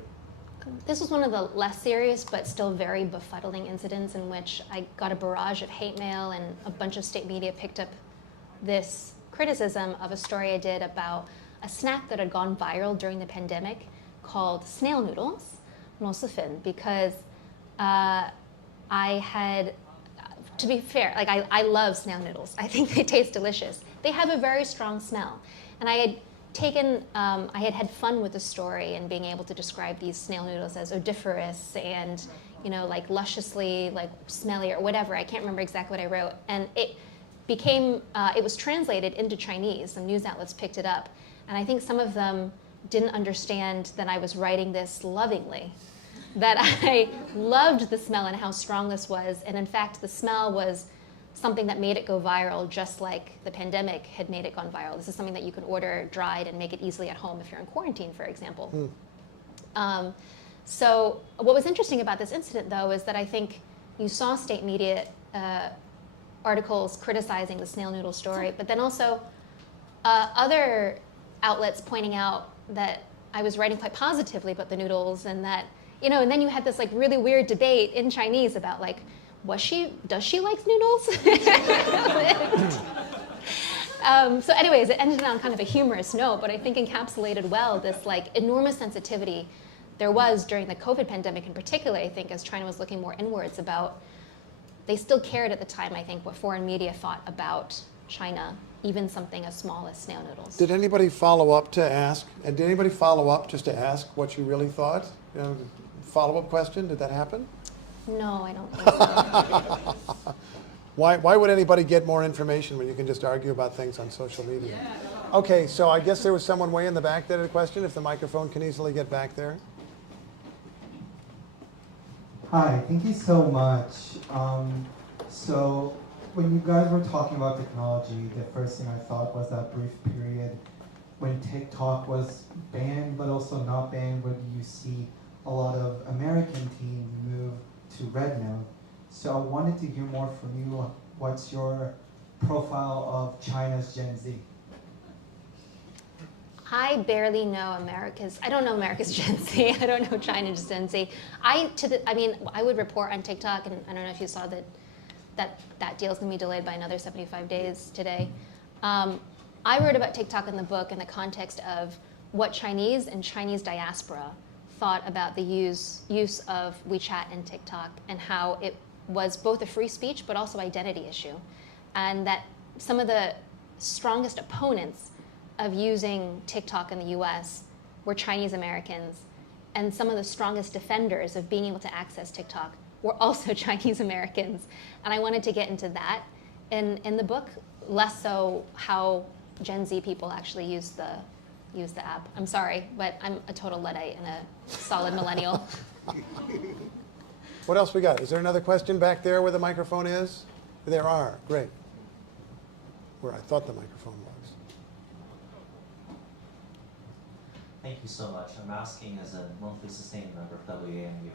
This was one of the less serious but still very befuddling incidents in which I got a barrage of hate mail, and a bunch of state media picked up this criticism of a story I did about a snack that had gone viral during the pandemic called snail noodles, Fen, because I had, to be fair, I love snail noodles. I think they taste delicious. They have a very strong smell. And I had had fun with the story and being able to describe these snail noodles as odoriferous and, like lusciously, like smelly or whatever. I can't remember exactly what I wrote. And became, it was translated into Chinese, and news outlets picked it up. And I think some of them didn't understand that I was writing this lovingly, that I loved the smell and how strong this was. And in fact, the smell was something that made it go viral, just like the pandemic had made it gone viral. This is something that you can order dried and make it easily at home if you're in quarantine, for example. So what was interesting about this incident, though, is that I think you saw state media articles criticizing the snail noodle story, but then also other outlets pointing out that I was writing quite positively about the noodles, and that, you know, and then you had this like really weird debate in Chinese about like, does she like noodles? So anyways, it ended on kind of a humorous note, but I think encapsulated well this like enormous sensitivity there was during the COVID pandemic in particular, I think, as China was looking more inwards about, they still cared at the time, I think, what foreign media thought about China, even something as small as snail noodles. Did anybody follow up to ask, and did anybody follow up just to ask what you really thought? You know, follow-up question, did that happen? No, I don't think so. Why would anybody get more information when you can just argue about things on social media? Okay, so I guess there was someone way in the back that had a question, if the microphone can easily get back there. Hi, thank you so much. So when you guys were talking about technology, the first thing I thought was that brief period when TikTok was banned, but also not banned, where you see a lot of American teens move to Red Note. So I wanted to hear more from you. What's your profile of China's Gen Z? I barely know I don't know America's Gen Z. I don't know China's Gen Z. I would report on TikTok, and I don't know if you saw that deal's gonna be delayed by another 75 days today. I wrote about TikTok in the book in the context of what Chinese and Chinese diaspora thought about the use of WeChat and TikTok, and how it was both a free speech but also identity issue. And that some of the strongest opponents of using TikTok in the US were Chinese Americans, and some of the strongest defenders of being able to access TikTok were also Chinese Americans. And I wanted to get into that in the book, less so how Gen Z people actually use the app. I'm sorry, but I'm a total Luddite and a solid millennial. What else we got? Is there another question back there where the microphone is? There are, great. Where I thought the microphone was. Thank you so much. I'm asking as a monthly sustaining member of WAMU.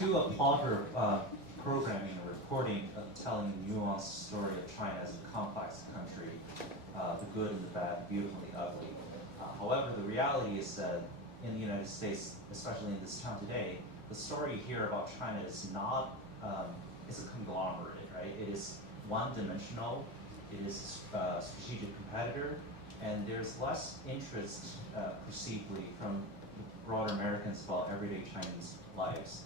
To applaud her programming and reporting, telling the nuanced story of China as a complex country, the good and the bad, the beautiful and the ugly. However, the reality is that in the United States, especially in this town today, the story here about China is not, it's a conglomerate, right? It is one-dimensional. It is a strategic competitor, and there's less interest perceivably from the broader Americans about everyday Chinese lives,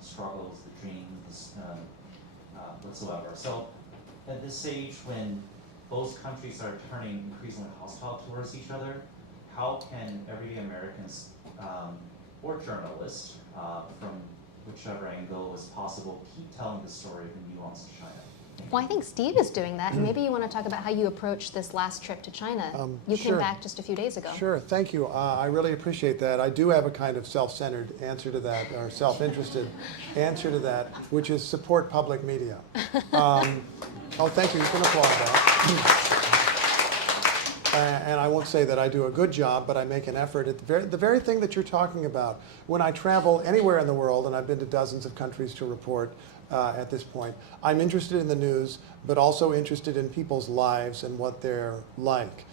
struggles, the dreams, whatsoever. So at this stage, when both countries are turning increasingly hostile towards each other, how can everyday Americans or journalists from whichever angle is possible keep telling the story of the nuance of China? Well, I think Steve is doing that, and maybe you want to talk about how you approached this last trip to China. You Sure. came back just a few days ago. Sure, thank you. I really appreciate that. I do have a kind of self-centered answer to that, or self-interested answer to that, which is support public media. Oh, thank you. You can applaud that. And I won't say that I do a good job, but I make an effort. At the very thing that you're talking about, when I travel anywhere in the world, and I've been to dozens of countries to report at this point, I'm interested in the news, but also interested in people's lives and what they're like.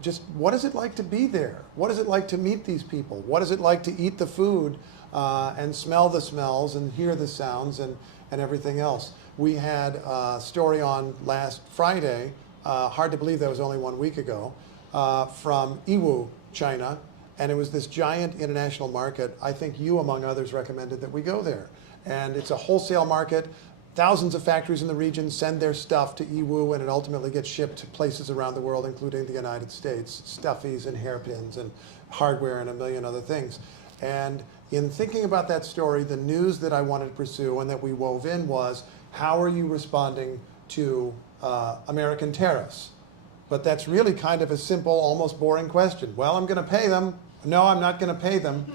Just what is it like to be there? What is it like to meet these people? What is it like to eat the food and smell the smells and hear the sounds and everything else? We had a story on last Friday, hard to believe that was only 1 week ago, from Yiwu, China, and it was this giant international market. I think you, among others, recommended that we go there. And it's a wholesale market. Thousands of factories in the region send their stuff to Yiwu, and it ultimately gets shipped to places around the world, including the United States, stuffies and hairpins and hardware and a million other things. And in thinking about that story, the news that I wanted to pursue and that we wove in was, how are you responding to American tariffs? But that's really kind of a simple, almost boring question. Well, I'm going to pay them. No, I'm not going to pay them.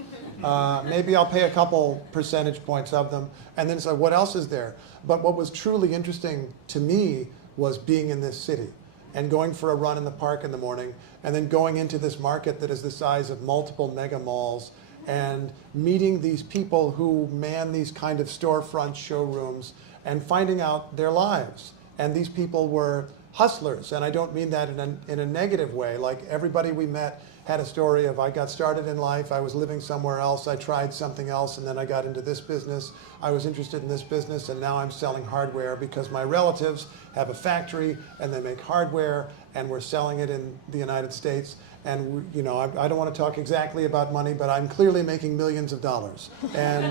Maybe I'll pay a couple percentage points of them. And then say, what else is there? But what was truly interesting to me was being in this city and going for a run in the park in the morning, and then going into this market that is the size of multiple mega malls, and meeting these people who man these kind of storefront showrooms and finding out their lives. And these people were hustlers, and I don't mean that in a negative way. Like, everybody we met had a story of, I got started in life, I was living somewhere else, I tried something else, and then I got into this business, I was interested in this business, and now I'm selling hardware because my relatives have a factory and they make hardware, and we're selling it in the United States. And you know, I don't want to talk exactly about money, but I'm clearly making millions of dollars. And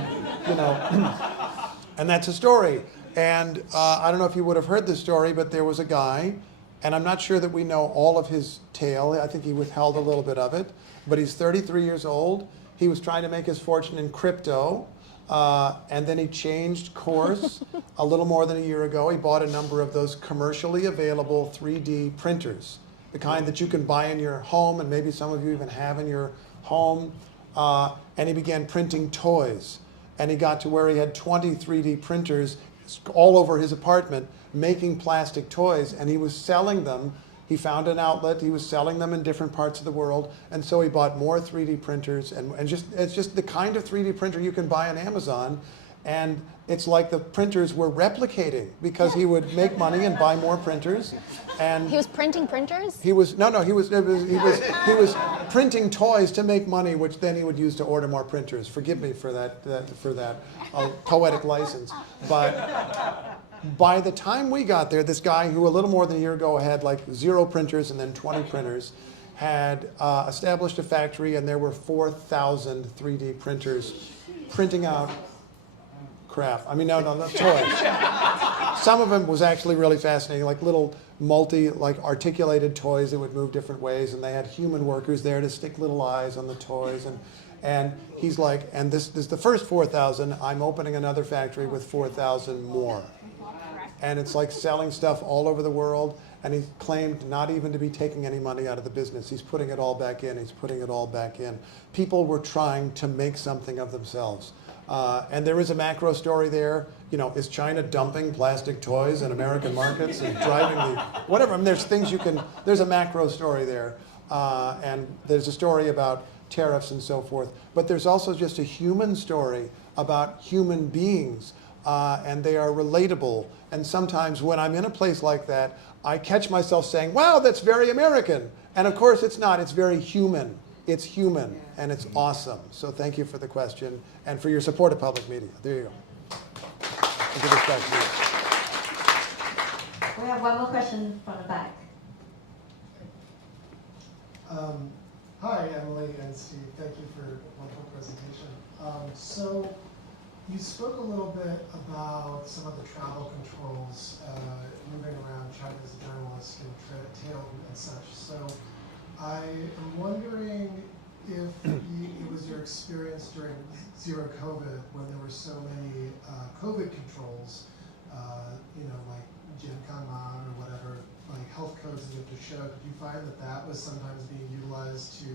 you know, and that's a story. And I don't know if you would have heard this story, but there was a guy, and I'm not sure that we know all of his tale. I think he withheld a little bit of it. But he's 33 years old. He was trying to make his fortune in crypto. And then he changed course a little more than a year ago. He bought a number of those commercially available 3D printers, the kind that you can buy in your home, and maybe some of you even have in your home. And he began printing toys. And he got to where he had 20 3D printers all over his apartment, making plastic toys, and he was selling them. He found an outlet, he was selling them in different parts of the world, and so he bought more 3D printers, and it's just the kind of 3D printer you can buy on Amazon, and it's like the printers were replicating, because he would make money and buy more printers. And he was printing printers? He was printing toys to make money, which then he would use to order more printers. Forgive me for that poetic license. But by the time we got there, this guy who a little more than a year ago had like 0 printers and then 20 printers had established a factory, and there were 4,000 3D printers printing out crap. I mean, no, toys. Some of them was actually really fascinating, like little articulated toys that would move different ways, and they had human workers there to stick little eyes on the toys. And he's like, and this is the first 4,000, I'm opening another factory with 4,000 more. And it's like selling stuff all over the world, and he claimed not even to be taking any money out of the business. He's putting it all back in, he's putting it all back in. People were trying to make something of themselves. And there is a macro story there. You know, is China dumping plastic toys in American markets and driving the, whatever. I mean, there's things there's a macro story there. And there's a story about tariffs and so forth. But there's also just a human story about human beings. And they are relatable. And sometimes when I'm in a place like that, I catch myself saying, wow, that's very American. And of course it's not, it's very human. It's human, and it's awesome. So thank you for the question and for your support of public media. There you go. I'll give this back to you. We have one more question from the back. Hi, Emily and Steve. Thank you for a wonderful presentation. So you spoke a little bit about some of the travel controls moving around China as a journalist and and such. So I am wondering if it was your experience during zero COVID when there were so many COVID controls, like Jiankangma or whatever, like health codes that you have to show. Did you find that was sometimes being utilized to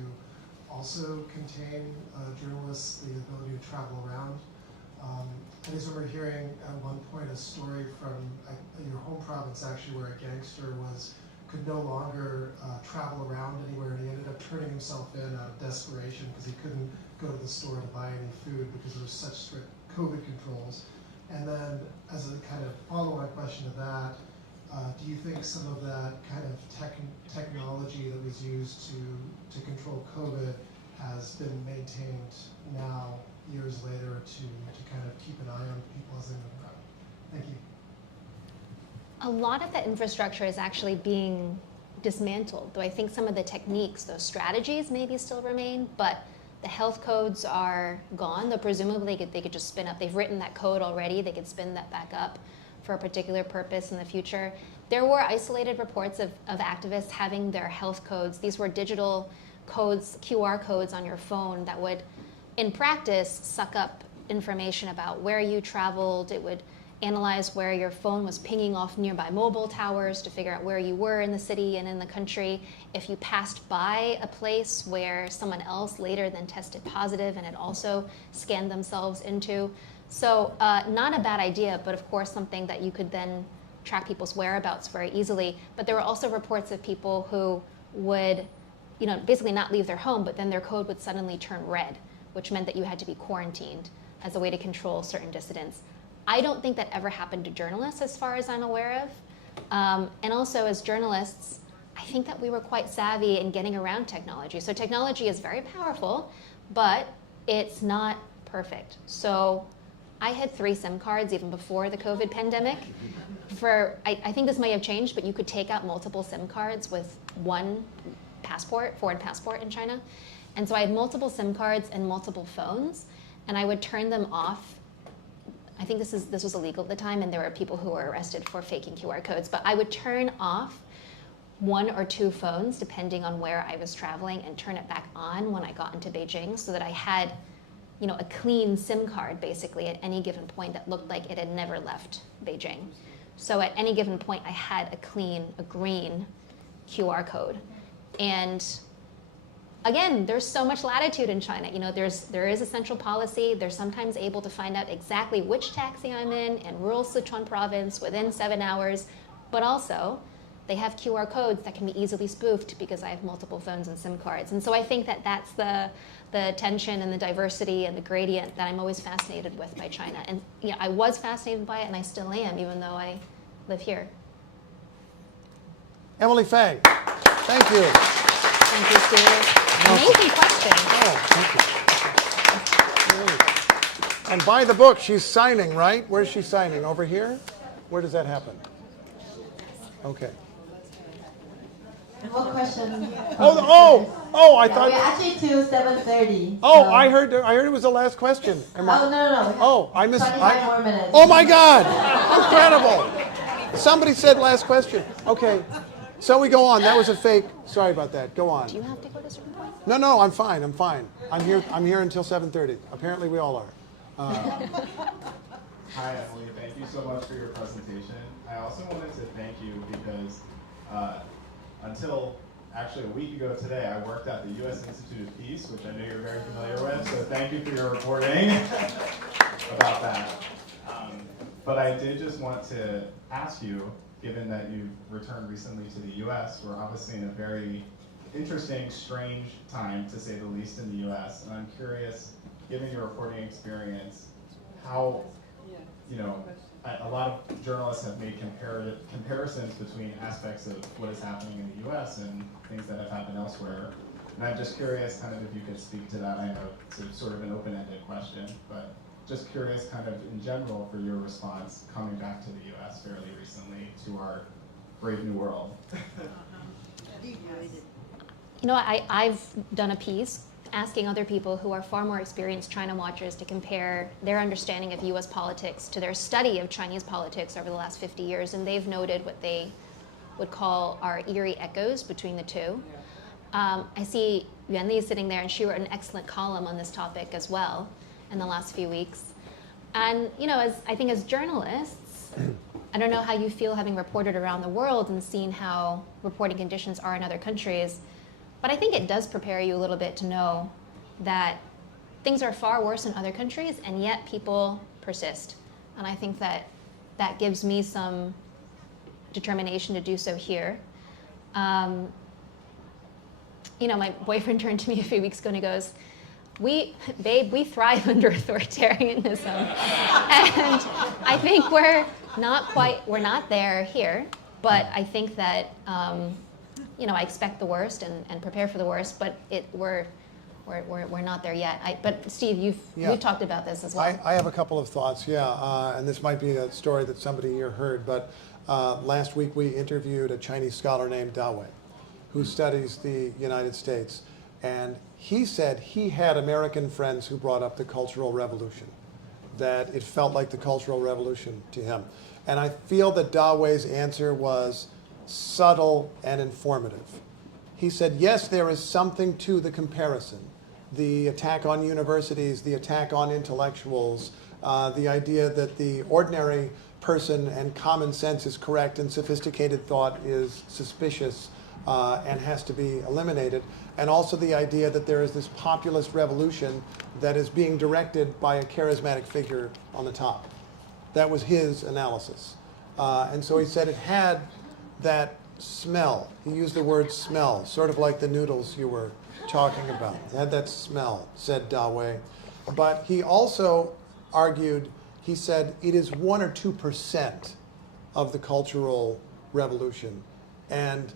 also contain journalists the ability to travel around? I just remember hearing at one point a story from your home province actually where a gangster could no longer travel around anywhere, and he ended up turning himself in out of desperation because he couldn't go to the store to buy any food because there were such strict COVID controls. And then as a kind of follow-on question to that, do you think some of that kind of technology that was used to control COVID has been maintained now, years later, to kind of keep an eye on people as they move around? Thank you. A lot of that infrastructure is actually being dismantled, though I think some of the techniques, those strategies maybe still remain, but the health codes are gone, though presumably they could just spin up. They've written that code already. They could spin that back up for a particular purpose in the future. There were isolated reports of activists having their health codes. These were digital codes, QR codes on your phone that would in practice, suck up information about where you traveled. It would analyze where your phone was pinging off nearby mobile towers to figure out where you were in the city and in the country. If you passed by a place where someone else later then tested positive and had also scanned themselves into. So not a bad idea, but of course something that you could then track people's whereabouts very easily. But there were also reports of people who would, basically not leave their home, but then their code would suddenly turn red, which meant that you had to be quarantined as a way to control certain dissidents. I don't think that ever happened to journalists as far as I'm aware of. And also as journalists, I think that we were quite savvy in getting around technology. So technology is very powerful, but it's not perfect. So I had 3 SIM cards even before the COVID pandemic. I think this may have changed, but you could take out multiple SIM cards with one passport, foreign passport in China. And so I had multiple SIM cards and multiple phones, and I would turn them off. I think this was illegal at the time, and there were people who were arrested for faking QR codes, but I would turn off 1 or 2 phones depending on where I was traveling and turn it back on when I got into Beijing so that I had a clean SIM card basically at any given point that looked like it had never left Beijing. So at any given point I had a green QR code. And again, there's so much latitude in China. There is a central policy. They're sometimes able to find out exactly which taxi I'm in rural Sichuan province within 7 hours. But also, they have QR codes that can be easily spoofed because I have multiple phones and SIM cards. And so I think that that's the tension and the diversity and the gradient that I'm always fascinated with by China. And I was fascinated by it, and I still am, even though I live here. Emily Feng, thank you. Thank you, Steve. Amazing question. Oh, thank you. And by the book, she's signing, right? Where's she signing? Over here? Where does that happen? Okay. One question. I thought. We're actually till 7:30. Oh, so. I heard it was the last question. No. Oh, I missed. 25 more minutes. Oh my God! Incredible. Somebody said last question. Okay. So we go on. That was a fake. Sorry about that. Go on. Do you have to go to certain point? No, I'm fine. I'm here until 7:30. Apparently we all are. Hi, Emily. Thank you so much for your presentation. I also wanted to thank you because until actually a week ago today, I worked at the U.S. Institute of Peace, which I know you're very familiar with, so thank you for your reporting about that. But I did just want to ask you, given that you've returned recently to the U.S., we're obviously in a very interesting, strange time, to say the least, in the U.S., and I'm curious, given your reporting experience, how, a lot of journalists have made comparisons between aspects of what is happening in the U.S. and things that have happened elsewhere. And I'm just curious kind of if you could speak to that. I know it's sort of an open-ended question, but just curious kind of in general for your response coming back to the U.S. fairly recently to our brave new world. I've done a piece asking other people who are far more experienced China watchers to compare their understanding of U.S. politics to their study of Chinese politics over the last 50 years, and they've noted what they would call our eerie echoes between the two. I see Yuanli sitting there, and she wrote an excellent column on this topic as well in the last few weeks. And I think as journalists, I don't know how you feel having reported around the world and seen how reporting conditions are in other countries, but I think it does prepare you a little bit to know that things are far worse in other countries, and yet people persist. And I think that gives me some determination to do so here. My boyfriend turned to me a few weeks ago and he goes, we thrive under authoritarianism. And I think we're not there here, but I think that, I expect the worst and prepare for the worst, but we're not there yet. But Steve, you've talked about this as well. I have a couple of thoughts, and this might be a story that somebody here heard, but last week we interviewed a Chinese scholar named Dao Wei, who studies the United States, and he said he had American friends who brought up the Cultural Revolution, that it felt like the Cultural Revolution to him. And I feel that Dao Wei's answer was subtle and informative. He said, yes, there is something to the comparison, the attack on universities, the attack on intellectuals, the idea that the ordinary person and common sense is correct and sophisticated thought is suspicious and has to be eliminated, and also the idea that there is this populist revolution that is being directed by a charismatic figure on the top. That was his analysis. And so he said it had that smell. He used the word smell, sort of like the noodles you were talking about. It had that smell, said Dawei. But he also argued, he said, it is 1 or 2% of the Cultural Revolution. And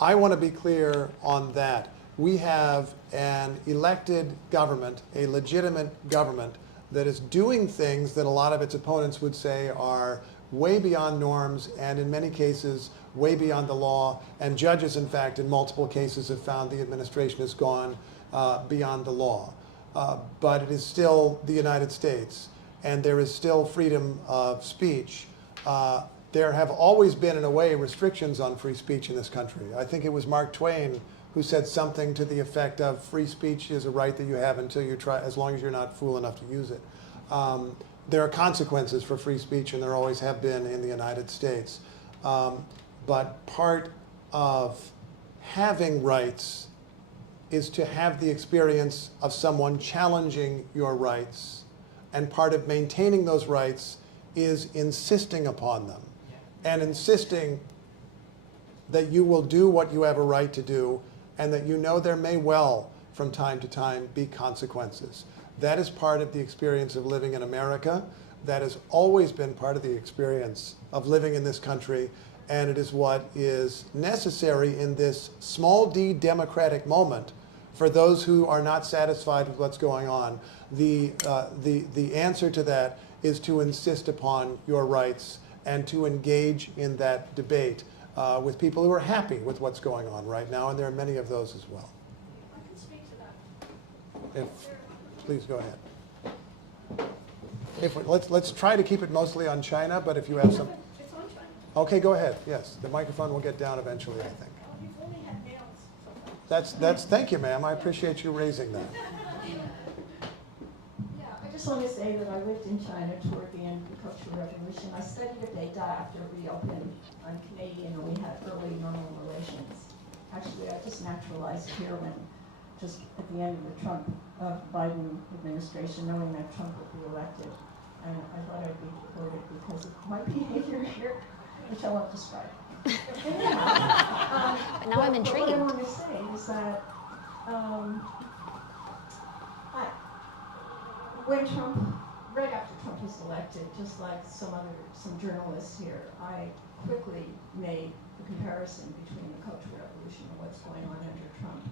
I want to be clear on that. We have an elected government, a legitimate government, that is doing things that a lot of its opponents would say are way beyond norms and in many cases way beyond the law. And judges, in fact, in multiple cases have found the administration has gone beyond the law. But it is still the United States, and there is still freedom of speech. There have always been, in a way, restrictions on free speech in this country. I think it was Mark Twain who said something to the effect of free speech is a right that you have until you try, as long as you're not fool enough to use it. There are consequences for free speech, and there always have been in the United States. But part of having rights is to have the experience of someone challenging your rights, and part of maintaining those rights is insisting upon them, and insisting that you will do what you have a right to do, and that you know there may well, from time to time, be consequences. That is part of the experience of living in America. That has always been part of the experience of living in this country, and it is what is necessary in this small d democratic moment for those who are not satisfied with what's going on. The answer to that is to insist upon your rights and to engage in that debate with people who are happy with what's going on right now, and there are many of those as well. I can speak to that. Please go ahead. Let's try to keep it mostly on China, but if you have some... It's on China. Okay, go ahead. Yes, the microphone will get down eventually, I think. You've only had males so far. Thank you, ma'am. I appreciate you raising that. Yeah, I just want to say that I lived in China toward the end of the Cultural Revolution. I studied at Beijing after it reopened. I'm Canadian, and we had early normal relations. Actually, I just naturalized here when, just at the end of the Biden administration, knowing that Trump would be elected. And I thought I'd be deported because of my behavior here, which I won't describe. Now I'm intrigued. What I want to say is that when Trump, right after Trump was elected, just like some journalists here, I quickly made the comparison between the Cultural Revolution and what's going on under Trump.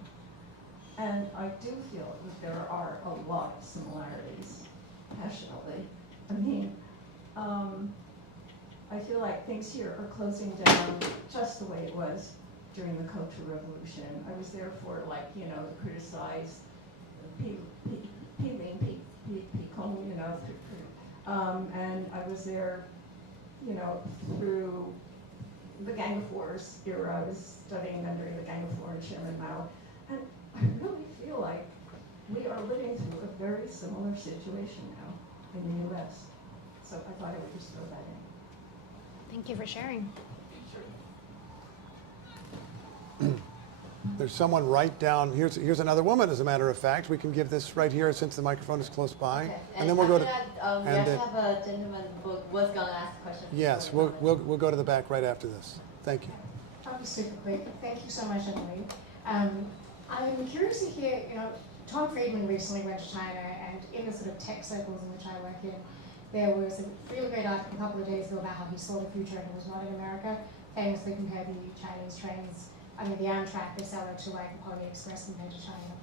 And I do feel that there are a lot of similarities, passionately. I mean, I feel like things here are closing down just the way it was during the Cultural Revolution. I was there for, like, you know, criticize and I was there, you know, through the Gang of Fours era. I was studying under the Gang of Four and Chairman Mao. And I really feel like we are living through a very similar situation now in the U.S. So I thought I would just throw that in. Thank you for sharing. There's someone right down, here's another woman, as a matter of fact. We can give this right here since the microphone is close by. Okay. And then we'll go to... we have a gentleman who was going to ask a question. Yes, we'll go to the back right after this. Thank you. I'll be super quick. Thank you so much, Emily. I'm curious to hear, you know, Tom Friedman recently went to China, and in the sort of tech circles in which I work in, there was a really great article a couple of days ago about how he saw the future and it was not in America. Famously compared the Chinese trains, I mean the Amtrak, they sell it to like Pony Express compared to China.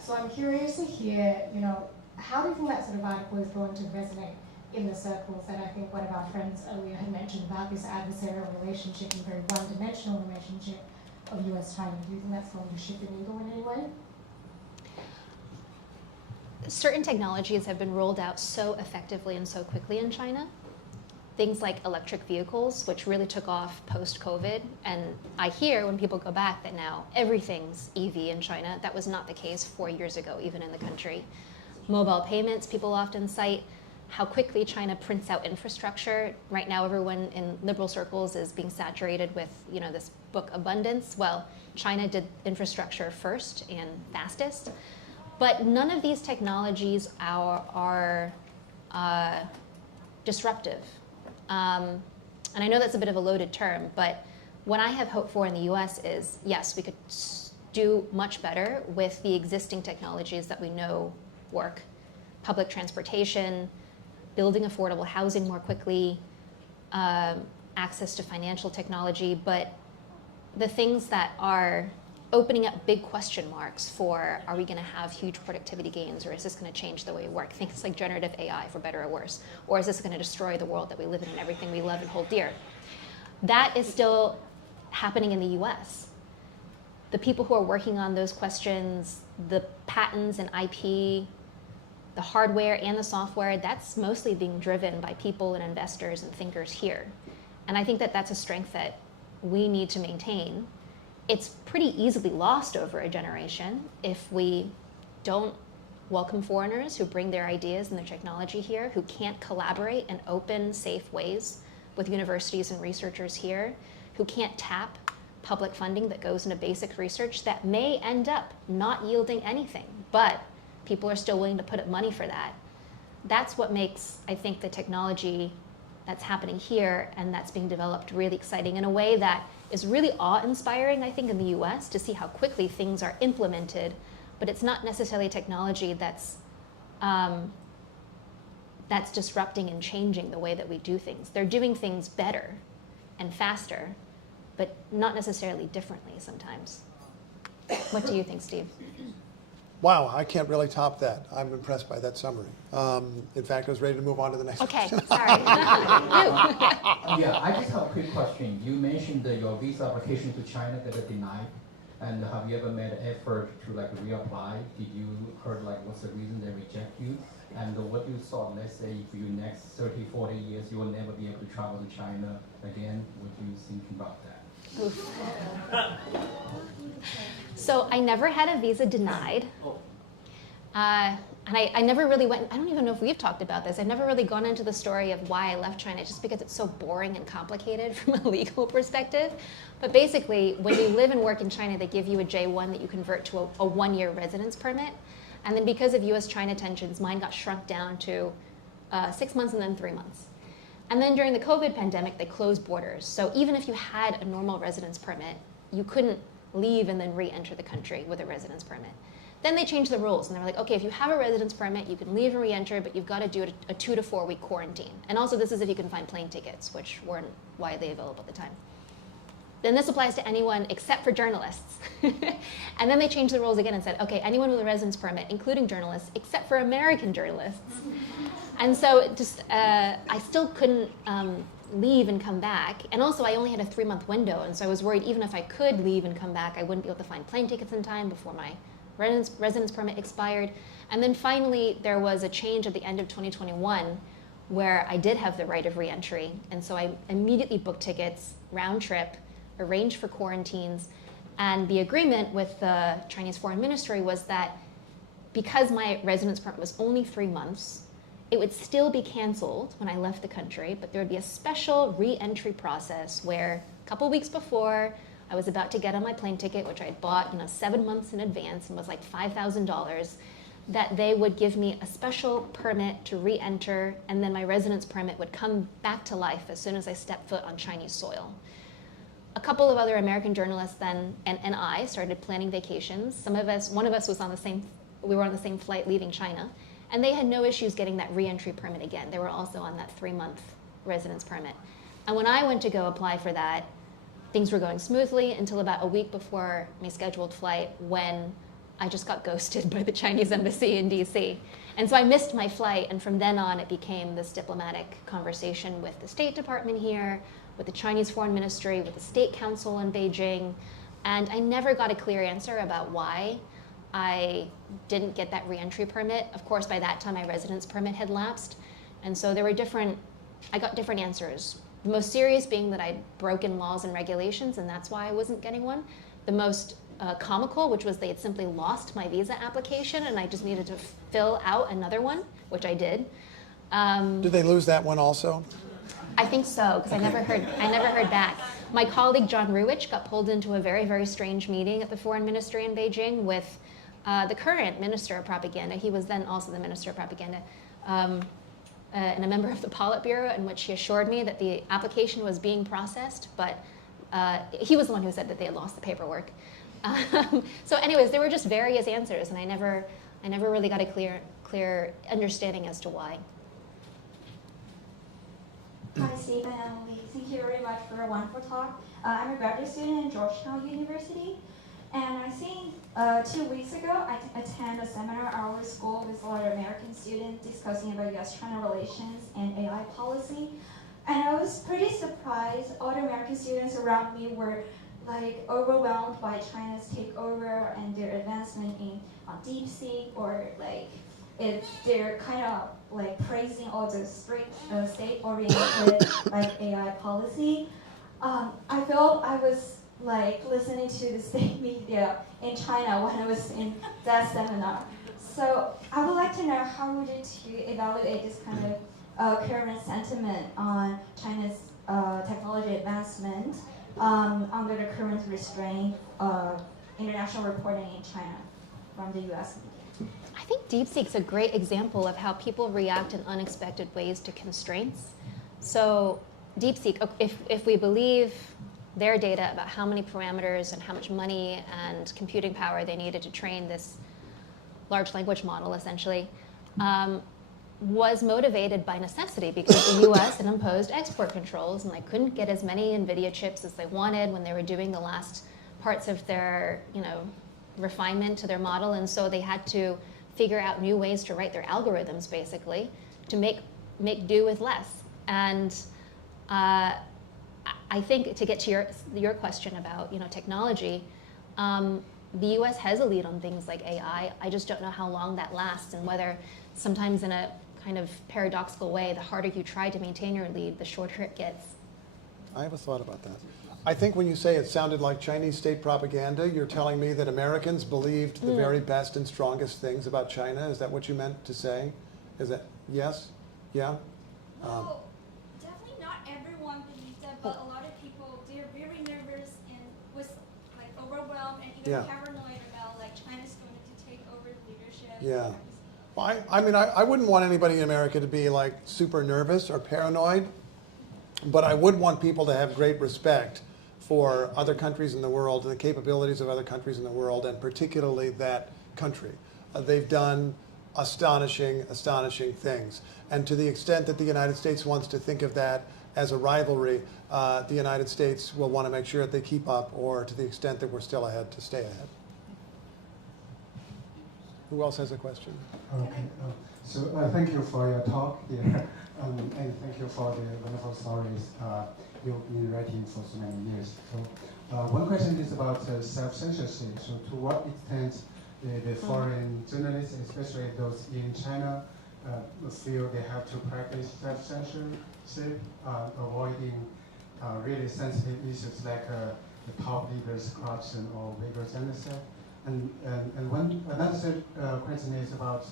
So I'm curious to hear, you know, how do you think that sort of article is going to resonate in the circles that I think one of our friends earlier had mentioned about this adversarial relationship and very one-dimensional relationship of US-China? Do you think that's going to shift the needle in any way? Certain technologies have been rolled out so effectively and so quickly in China things like electric vehicles, which really took off post-COVID. And I hear when people go back that now everything's EV in China. That was not the case 4 years ago, even in the country. Mobile payments, people often cite how quickly China prints out infrastructure. Right now, everyone in liberal circles is being saturated with, this book abundance. Well, China did infrastructure first and fastest. But none of these technologies are disruptive. And I know that's a bit of a loaded term, but what I have hope for in the US is, yes, we could do much better with the existing technologies that we know work. Public transportation, building affordable housing more quickly, access to financial technology, but the things that are opening up big question marks for, are we going to have huge productivity gains, or is this going to change the way we work? Things like generative AI, for better or worse. Or is this going to destroy the world that we live in and everything we love and hold dear? That is still happening in the US. The people who are working on those questions, the patents and IP, the hardware and the software, that's mostly being driven by people and investors and thinkers here. And I think that that's a strength that we need to maintain. It's pretty easily lost over a generation if we don't welcome foreigners who bring their ideas and their technology here, who can't collaborate in open, safe ways with universities and researchers here, who can't tap public funding that goes into basic research that may end up not yielding anything, but people are still willing to put up money for that. That's what makes, I think, the technology that's happening here and that's being developed really exciting in a way that is really awe-inspiring, I think, in the US, to see how quickly things are implemented, but it's not necessarily technology that's disrupting and changing the way that we do things. They're doing things better and faster, but not necessarily differently sometimes. What do you think, Steve? Wow, I can't really top that. I'm impressed by that summary. In fact, I was ready to move on to the next Okay, question. sorry. Yeah, I just have a quick question. You mentioned that your visa application to China got denied, and have you ever made an effort to reapply? Did you heard what's the reason they reject you? And what you thought, let's say if you next 30, 40 years, you will never be able to travel to China again, what do you think about that? Oof. So I never had a visa denied. And I never really went, I don't even know if we've talked about this, I've never really gone into the story of why I left China, just because it's so boring and complicated from a legal perspective. But basically, when you live and work in China, they give you a J1 that you convert to a one-year residence permit. And then because of US-China tensions, mine got shrunk down to 6 months and then 3 months. And then during the COVID pandemic, they closed borders. So even if you had a normal residence permit, you couldn't leave and then re-enter the country with a residence permit. Then they changed the rules, and they were like, okay, if you have a residence permit, you can leave and re-enter, but you've got to do a 2 to 4 week quarantine. And also this is if you can find plane tickets, which weren't widely available at the time. Then this applies to anyone except for journalists. And then they changed the rules again and said, okay, anyone with a residence permit, including journalists, except for American journalists. And so it just, I still couldn't leave and come back. And also I only had a 3-month window, and so I was worried even if I could leave and come back, I wouldn't be able to find plane tickets in time before my residence permit expired. And then finally there was a change at the end of 2021 where I did have the right of re-entry. And so I immediately booked tickets, round trip, arranged for quarantines. And the agreement with the Chinese Foreign Ministry was that because my residence permit was only 3 months, it would still be canceled when I left the country, but there would be a special re-entry process where a couple weeks before I was about to get on my plane ticket, which I had bought 7 months in advance and was like $5,000, that they would give me a special permit to re-enter, and then my residence permit would come back to life as soon as I stepped foot on Chinese soil. A couple of other American journalists then, and I, started planning vacations. One of us was we were on the same flight leaving China, and they had no issues getting that re-entry permit again. They were also on that 3-month residence permit. And when I went to go apply for that, things were going smoothly until about a week before my scheduled flight, when I just got ghosted by the Chinese embassy in DC. And so I missed my flight, and from then on it became this diplomatic conversation with the State Department here, with the Chinese Foreign Ministry, with the State Council in Beijing, and I never got a clear answer about why I didn't get that re-entry permit. Of course, by that time my residence permit had lapsed, and so there were different I got different answers. The most serious being that I'd broken laws and regulations, and that's why I wasn't getting one. The most comical, which was they had simply lost my visa application, and I just needed to fill out another one, which I did. Did they lose that one also? I think so, because I never heard back. My colleague John Ruich got pulled into a very, very strange meeting at the Foreign Ministry in Beijing with the current Minister of Propaganda. He was then also the Minister of Propaganda, and a member of the Politburo, in which he assured me that the application was being processed, but he was the one who said that they had lost the paperwork. So anyways, there were just various answers, and I never really got a clear understanding as to why. Hi, Steve and Emily. Thank you very much for a wonderful talk. I'm a graduate student in Georgetown University, and I think 2 weeks ago I attended a seminar at our school with a lot of American students discussing about U.S.-China relations and AI policy. And I was pretty surprised. All the American students around me were like overwhelmed by China's takeover and their advancement in DeepSeek, or like they're kind of like praising all the strict state-oriented like AI policy. I felt I was like listening to the state media in China when I was in that seminar. So I would like to know how would you evaluate this kind of current sentiment on China's technology advancement under the current restraint of international reporting in China from the US media? I think DeepSeek's a great example of how people react in unexpected ways to constraints. So DeepSeek, if we believe their data about how many parameters and how much money and computing power they needed to train this large language model, essentially, was motivated by necessity, because the US had imposed export controls and they couldn't get as many NVIDIA chips as they wanted when they were doing the last parts of their refinement to their model, and so they had to figure out new ways to write their algorithms, basically, to make do with less. And I think, to get to your question about technology, the US has a lead on things like AI. I just don't know how long that lasts, and whether sometimes in a kind of paradoxical way, the harder you try to maintain your lead, the shorter it gets. I have a thought about that. I think when you say it sounded like Chinese state propaganda, you're telling me that Americans believed the very best and strongest things about China. Is that what you meant to say? Is that, yes? Yeah? Well, definitely not everyone believes that, but a lot of people, they're very nervous and was like overwhelmed and even paranoid about like China's going to take over the leadership. Yeah. Well, I mean, I wouldn't want anybody in America to be like super nervous or paranoid, but I would want people to have great respect for other countries in the world and the capabilities of other countries in the world, and particularly that country. They've done astonishing things. And to the extent that the United States wants to think of that as a rivalry, the United States will want to make sure that they keep up, or to the extent that we're still ahead, to stay ahead. Who else has a question? Okay. So thank you for your talk here, and thank you for the wonderful stories you've been writing for so many years. So one question is about self-censorship. So to what extent the foreign journalists, especially those in China, feel they have to practice self-censorship, avoiding really sensitive issues like the top leaders' corruption or Uyghur genocide? And another question is about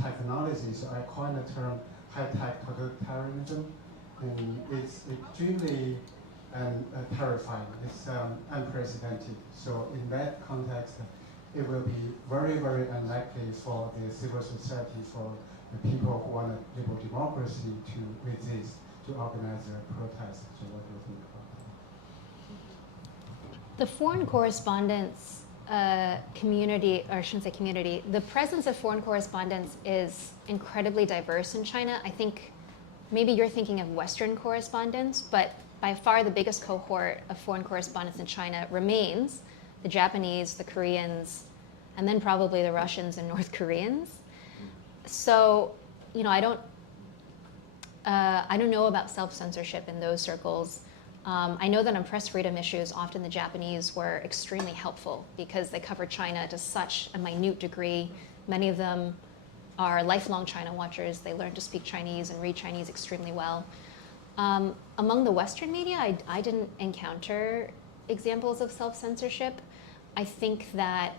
technology. So I coined the term high-tech totalitarianism, and it's extremely terrifying. It's unprecedented. So in that context, it will be very, very unlikely for the civil society, for the people who want a liberal democracy to resist, to organize a protest. So what do you think about that? The foreign correspondence community, or I shouldn't say community, the presence of foreign correspondents is incredibly diverse in China. I think maybe you're thinking of Western correspondents, but by far the biggest cohort of foreign correspondents in China remains the Japanese, the Koreans, and then probably the Russians and North Koreans. So, I don't know about self-censorship in those circles. I know that on press freedom issues, often the Japanese were extremely helpful because they covered China to such a minute degree. Many of them are lifelong China watchers. They learn to speak Chinese and read Chinese extremely well. Among the Western media, I didn't encounter examples of self-censorship. I think that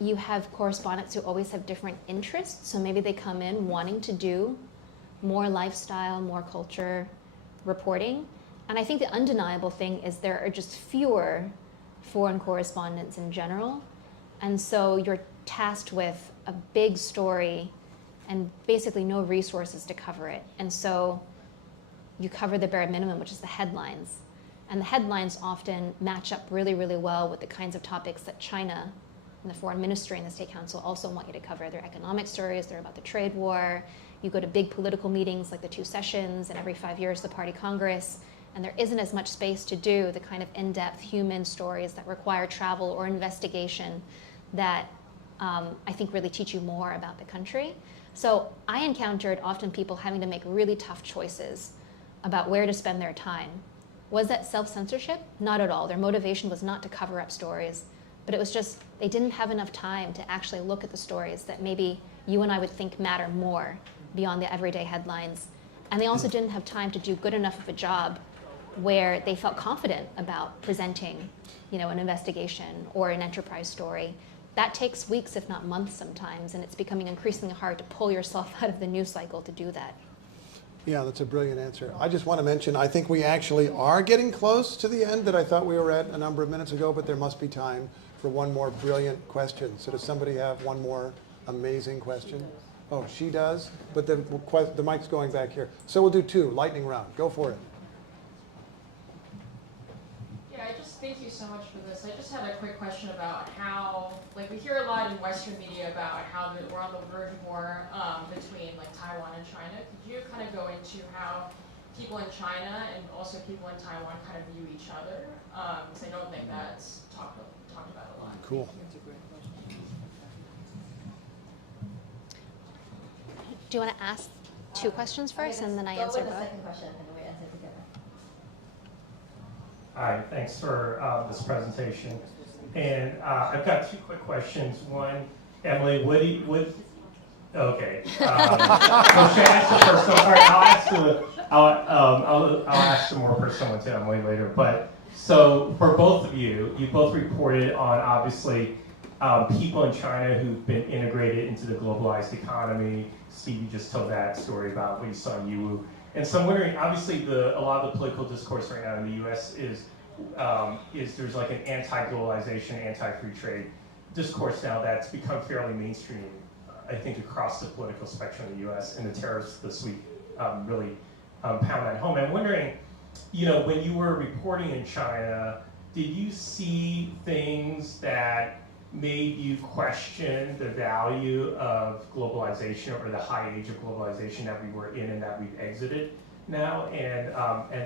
you have correspondents who always have different interests, so maybe they come in wanting to do more lifestyle, more culture reporting. And I think the undeniable thing is there are just fewer foreign correspondents in general. And so you're tasked with a big story and basically no resources to cover it. And so you cover the bare minimum, which is the headlines. And the headlines often match up really, really well with the kinds of topics that China and the Foreign Ministry and the State Council also want you to cover. They're economic stories, they're about the trade war. You go to big political meetings like the 2 sessions, and every 5 years the Party Congress, and there isn't as much space to do the kind of in-depth human stories that require travel or investigation that I think really teach you more about the country. So I encountered often people having to make really tough choices about where to spend their time. Was that self-censorship? Not at all. Their motivation was not to cover up stories, but it was just they didn't have enough time to actually look at the stories that maybe you and I would think matter more beyond the everyday headlines. And they also didn't have time to do good enough of a job where they felt confident about presenting, an investigation or an enterprise story. That takes weeks, if not months sometimes, and it's becoming increasingly hard to pull yourself out of the news cycle to do that. Yeah, that's a brilliant answer. I just want to mention, I think we actually are getting close to the end that I thought we were at a number of minutes ago, but there must be time for one more brilliant question. So does somebody have one more amazing question? Oh, she does, but the mic's going back here. So we'll do 2, lightning round. Go for it. Yeah, thank you so much for this. I just had a quick question about how, we hear a lot in Western media about how we're on the verge of war between Taiwan and China. Could you kind of go into how people in China and also people in Taiwan kind of view each other? Because I don't think that's talked about a lot. Cool. Do you want to ask 2 questions first, and then I answer both? Go with the second question, and we answer together. Hi, thanks for this presentation. And I've got 2 quick questions. One, Emily, okay. So should I ask the first one? All right, I'll ask the more personal one to Emily later. But so for both of you, you both reported on obviously people in China who've been integrated into the globalized economy. Steve, you just told that story about what you saw in Yiwu. And so I'm wondering, obviously a lot of the political discourse right now in the US is there's an anti-globalization, anti-free trade discourse now that's become fairly mainstream, I think, across the political spectrum in the US, and the tariffs this week really pound that home. I'm wondering, when you were reporting in China, did you see things that made you question the value of globalization or the high age of globalization that we were in and that we've exited now, and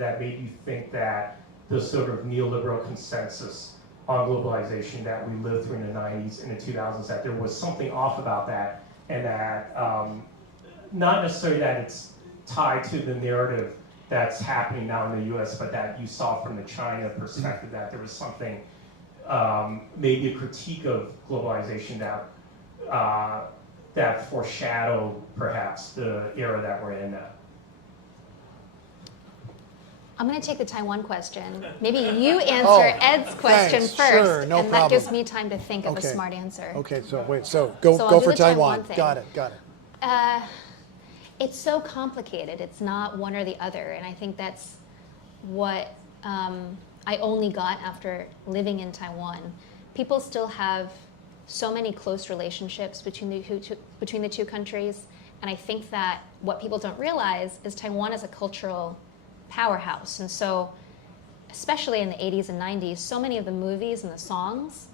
that made you think that the sort of neoliberal consensus on globalization that we lived through in the 90s and the 2000s, that there was something off about that, and that not necessarily that it's tied to the narrative that's happening now in the US, but that you saw from the China perspective that there was something, maybe a critique of globalization that foreshadowed perhaps the era that we're in now. I'm going to take the Taiwan question. Maybe you answer Ed's question first, sure, no and problem. that gives me time to think of a smart answer. Okay, so wait, go for Taiwan. Got it. It's so complicated. It's not one or the other, and I think that's what I only got after living in Taiwan. People still have so many close relationships between the two countries, and I think that what people don't realize is Taiwan is a cultural powerhouse, and so especially in the 80s and 90s, so many of the movies and the songs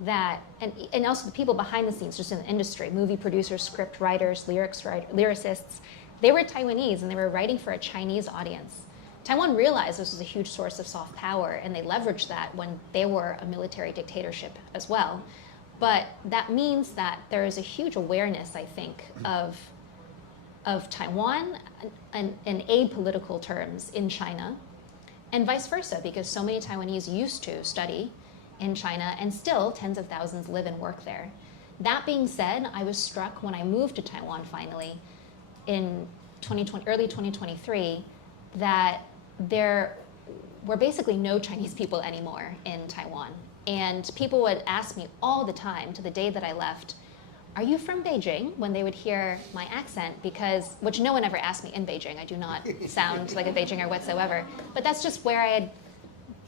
that, and also the people behind the scenes just in the industry, movie producers, script writers, lyricists, they were Taiwanese and they were writing for a Chinese audience. Taiwan realized this was a huge source of soft power, and they leveraged that when they were a military dictatorship as well. But that means that there is a huge awareness, I think, of Taiwan in apolitical terms in China, and vice versa, because so many Taiwanese used to study in China, and still tens of thousands live and work there. That being said, I was struck when I moved to Taiwan finally in early 2023 that there were basically no Chinese people anymore in Taiwan. And people would ask me all the time, to the day that I left, are you from Beijing? When they would hear my accent, which no one ever asked me in Beijing. I do not sound like a Beijinger whatsoever. But that's just where I had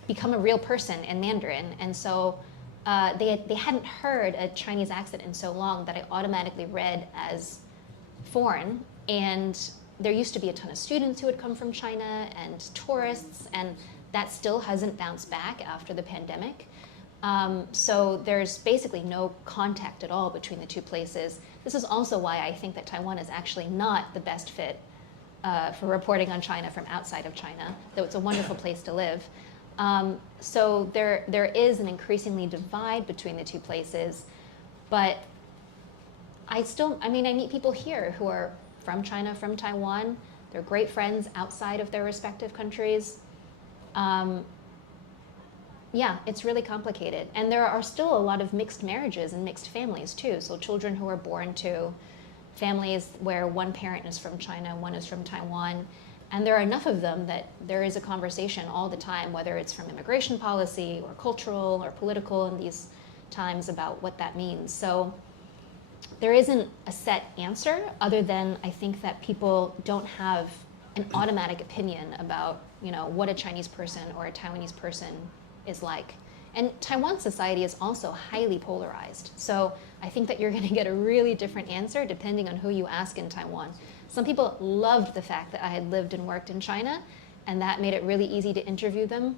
become a real person in Mandarin. And so they hadn't heard a Chinese accent in so long that I automatically read as foreign. And there used to be a ton of students who had come from China and tourists, and that still hasn't bounced back after the pandemic. So there's basically no contact at all between the two places. This is also why I think that Taiwan is actually not the best fit for reporting on China from outside of China, though it's a wonderful place to live. So there is an increasingly divide between the two places, but I meet people here who are from China, from Taiwan. They're great friends outside of their respective countries. Yeah, it's really complicated. And there are still a lot of mixed marriages and mixed families too. So children who are born to families where one parent is from China, one is from Taiwan. And there are enough of them that there is a conversation all the time, whether it's from immigration policy or cultural or political in these times, about what that means. So there isn't a set answer, other than I think that people don't have an automatic opinion about, what a Chinese person or a Taiwanese person is like. And Taiwan society is also highly polarized. So I think that you're going to get a really different answer depending on who you ask in Taiwan. Some people loved the fact that I had lived and worked in China, and that made it really easy to interview them.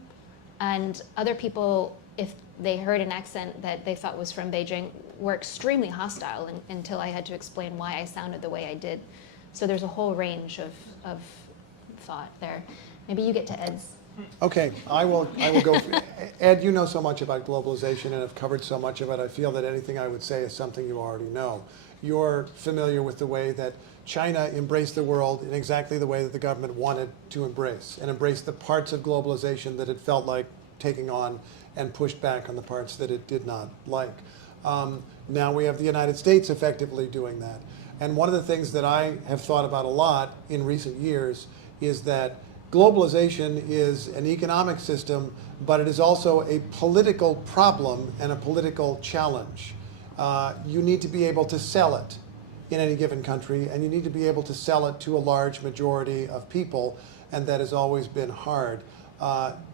And other people, if they heard an accent that they thought was from Beijing, were extremely hostile until I had to explain why I sounded the way I did. So there's a whole range of thought there. Maybe you get to Ed's. Okay, I will go. Ed, you know so much about globalization and have covered so much of it. I feel that anything I would say is something you already know. You're familiar with the way that China embraced the world in exactly the way that the government wanted to embrace, and embraced the parts of globalization that it felt like taking on, and pushed back on the parts that it did not like. Now we have the United States effectively doing that. And one of the things that I have thought about a lot in recent years is that globalization is an economic system, but it is also a political problem and a political challenge. You need to be able to sell it in any given country, and you need to be able to sell it to a large majority of people, and that has always been hard.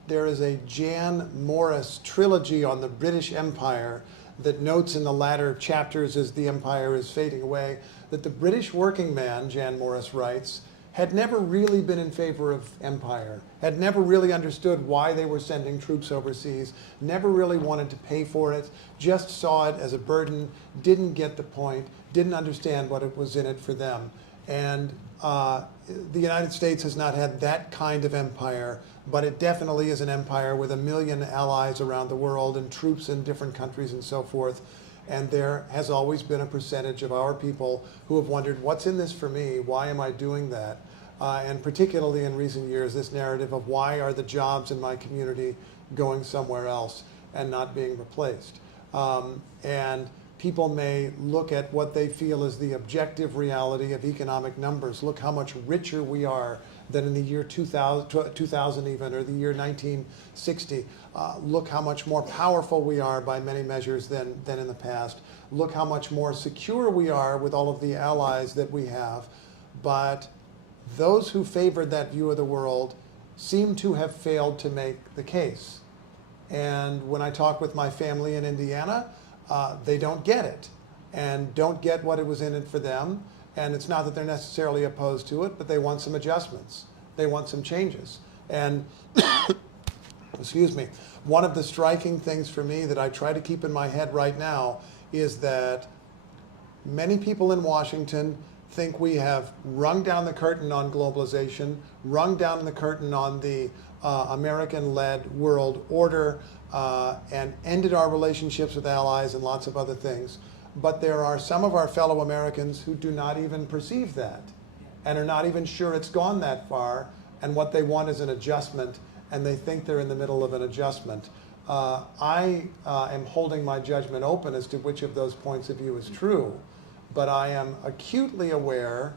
There is a Jan Morris trilogy on the British Empire that notes in the latter chapters as the empire is fading away that the British working man, Jan Morris writes, had never really been in favor of empire, had never really understood why they were sending troops overseas, never really wanted to pay for it, just saw it as a burden, didn't get the point, didn't understand what it was in it for them. And the United States has not had that kind of empire, but it definitely is an empire with 1 million allies around the world and troops in different countries and so forth. And there has always been a percentage of our people who have wondered, what's in this for me? Why am I doing that? And particularly in recent years, this narrative of why are the jobs in my community going somewhere else and not being replaced? And people may look at what they feel is the objective reality of economic numbers. Look how much richer we are than in the year 2000 even, or the year 1960. Look how much more powerful we are by many measures than in the past. Look how much more secure we are with all of the allies that we have. But those who favored that view of the world seem to have failed to make the case. And when I talk with my family in Indiana, they don't get it and don't get what it was in it for them. And it's not that they're necessarily opposed to it, but they want some adjustments. They want some changes. And excuse me, one of the striking things for me that I try to keep in my head right now is that many people in Washington think we have rung down the curtain on globalization, rung down the curtain on the American-led world order, and ended our relationships with allies and lots of other things. But there are some of our fellow Americans who do not even perceive that and are not even sure it's gone that far, and what they want is an adjustment, and they think they're in the middle of an adjustment. I am holding my judgment open as to which of those points of view is true, but I am acutely aware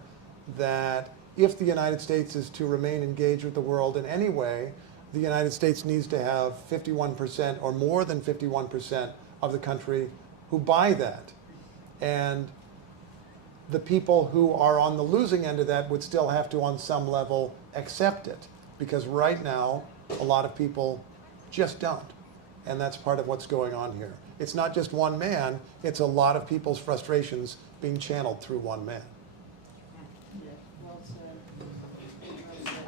that if the United States is to remain engaged with the world in any way, the United States needs to have 51% or more than 51% of the country who buy that. And the people who are on the losing end of that would still have to, on some level, accept it. Because right now, a lot of people just don't. And that's part of what's going on here. It's not just one man, it's a lot of people's frustrations being channeled through one man.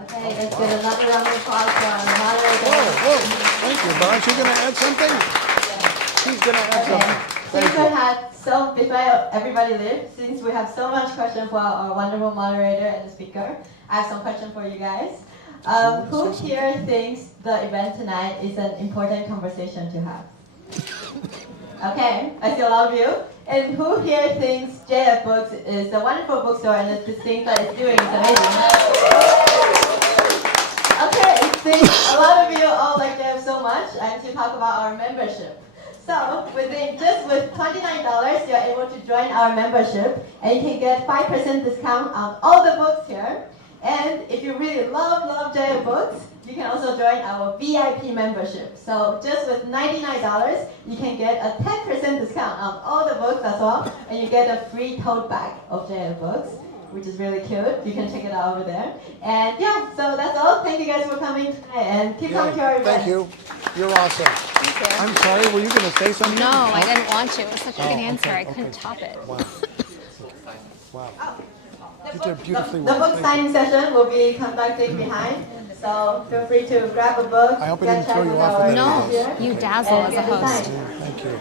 Okay, let's get another round of applause for our moderator. Whoa, thank you. But aren't you going to add something? She's going to add something. Since we had before everybody leaves, since we have so much question for our wonderful moderator and the speaker, I have some question for you guys. Who here thinks the event tonight is an important conversation to have? Okay, I see a lot of you. And who here thinks JF Books is a wonderful bookstore and the things that it's doing is amazing? Okay, since a lot of you all like JF so much, I'm to talk about our membership. So with $29, you're able to join our membership, and you can get 5% discount on all the books here. And if you really love JF Books, you can also join our VIP membership. So just with $99, you can get a 10% discount on all the books as well, and you get a free tote bag of JF Books, which is really cute. You can check it out over there. And yeah, so that's all. Thank you guys for coming tonight, and keep coming to our event. Thank you. You're awesome. Thank you. I'm sorry, were you going to say something? No, I didn't want to. It was such a good answer. I couldn't top it. Wow. Wow. The book signing session will be conducted behind, so feel free to grab a book. I hope I didn't throw you off with that. No, you dazzle as a host. Thank you.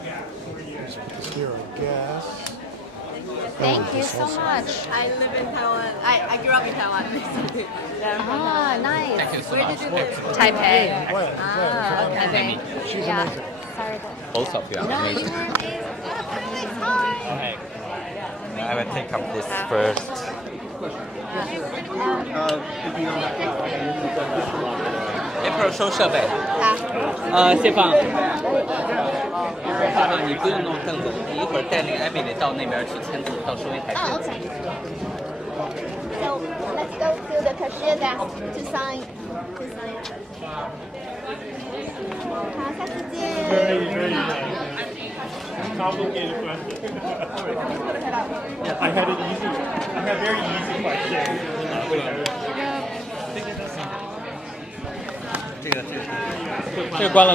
Just put this here, I guess. Thank you so much. I live in Taiwan. I grew up in Taiwan. Ah, nice. Thank you so Where much. did you live? Taipei. Ah, okay. She's Yeah. amazing. Sorry. Both of you are No, you amazing. were amazing. Alright. I will take up this first. April 收设备。谢芳。谢芳，你不用弄凳子，你一会儿带那个艾米丽到那边去签字，到收银台去。Okay. So let's go to the cashier desk to sign. Very complicated question. I had very easy questions. 这个关了。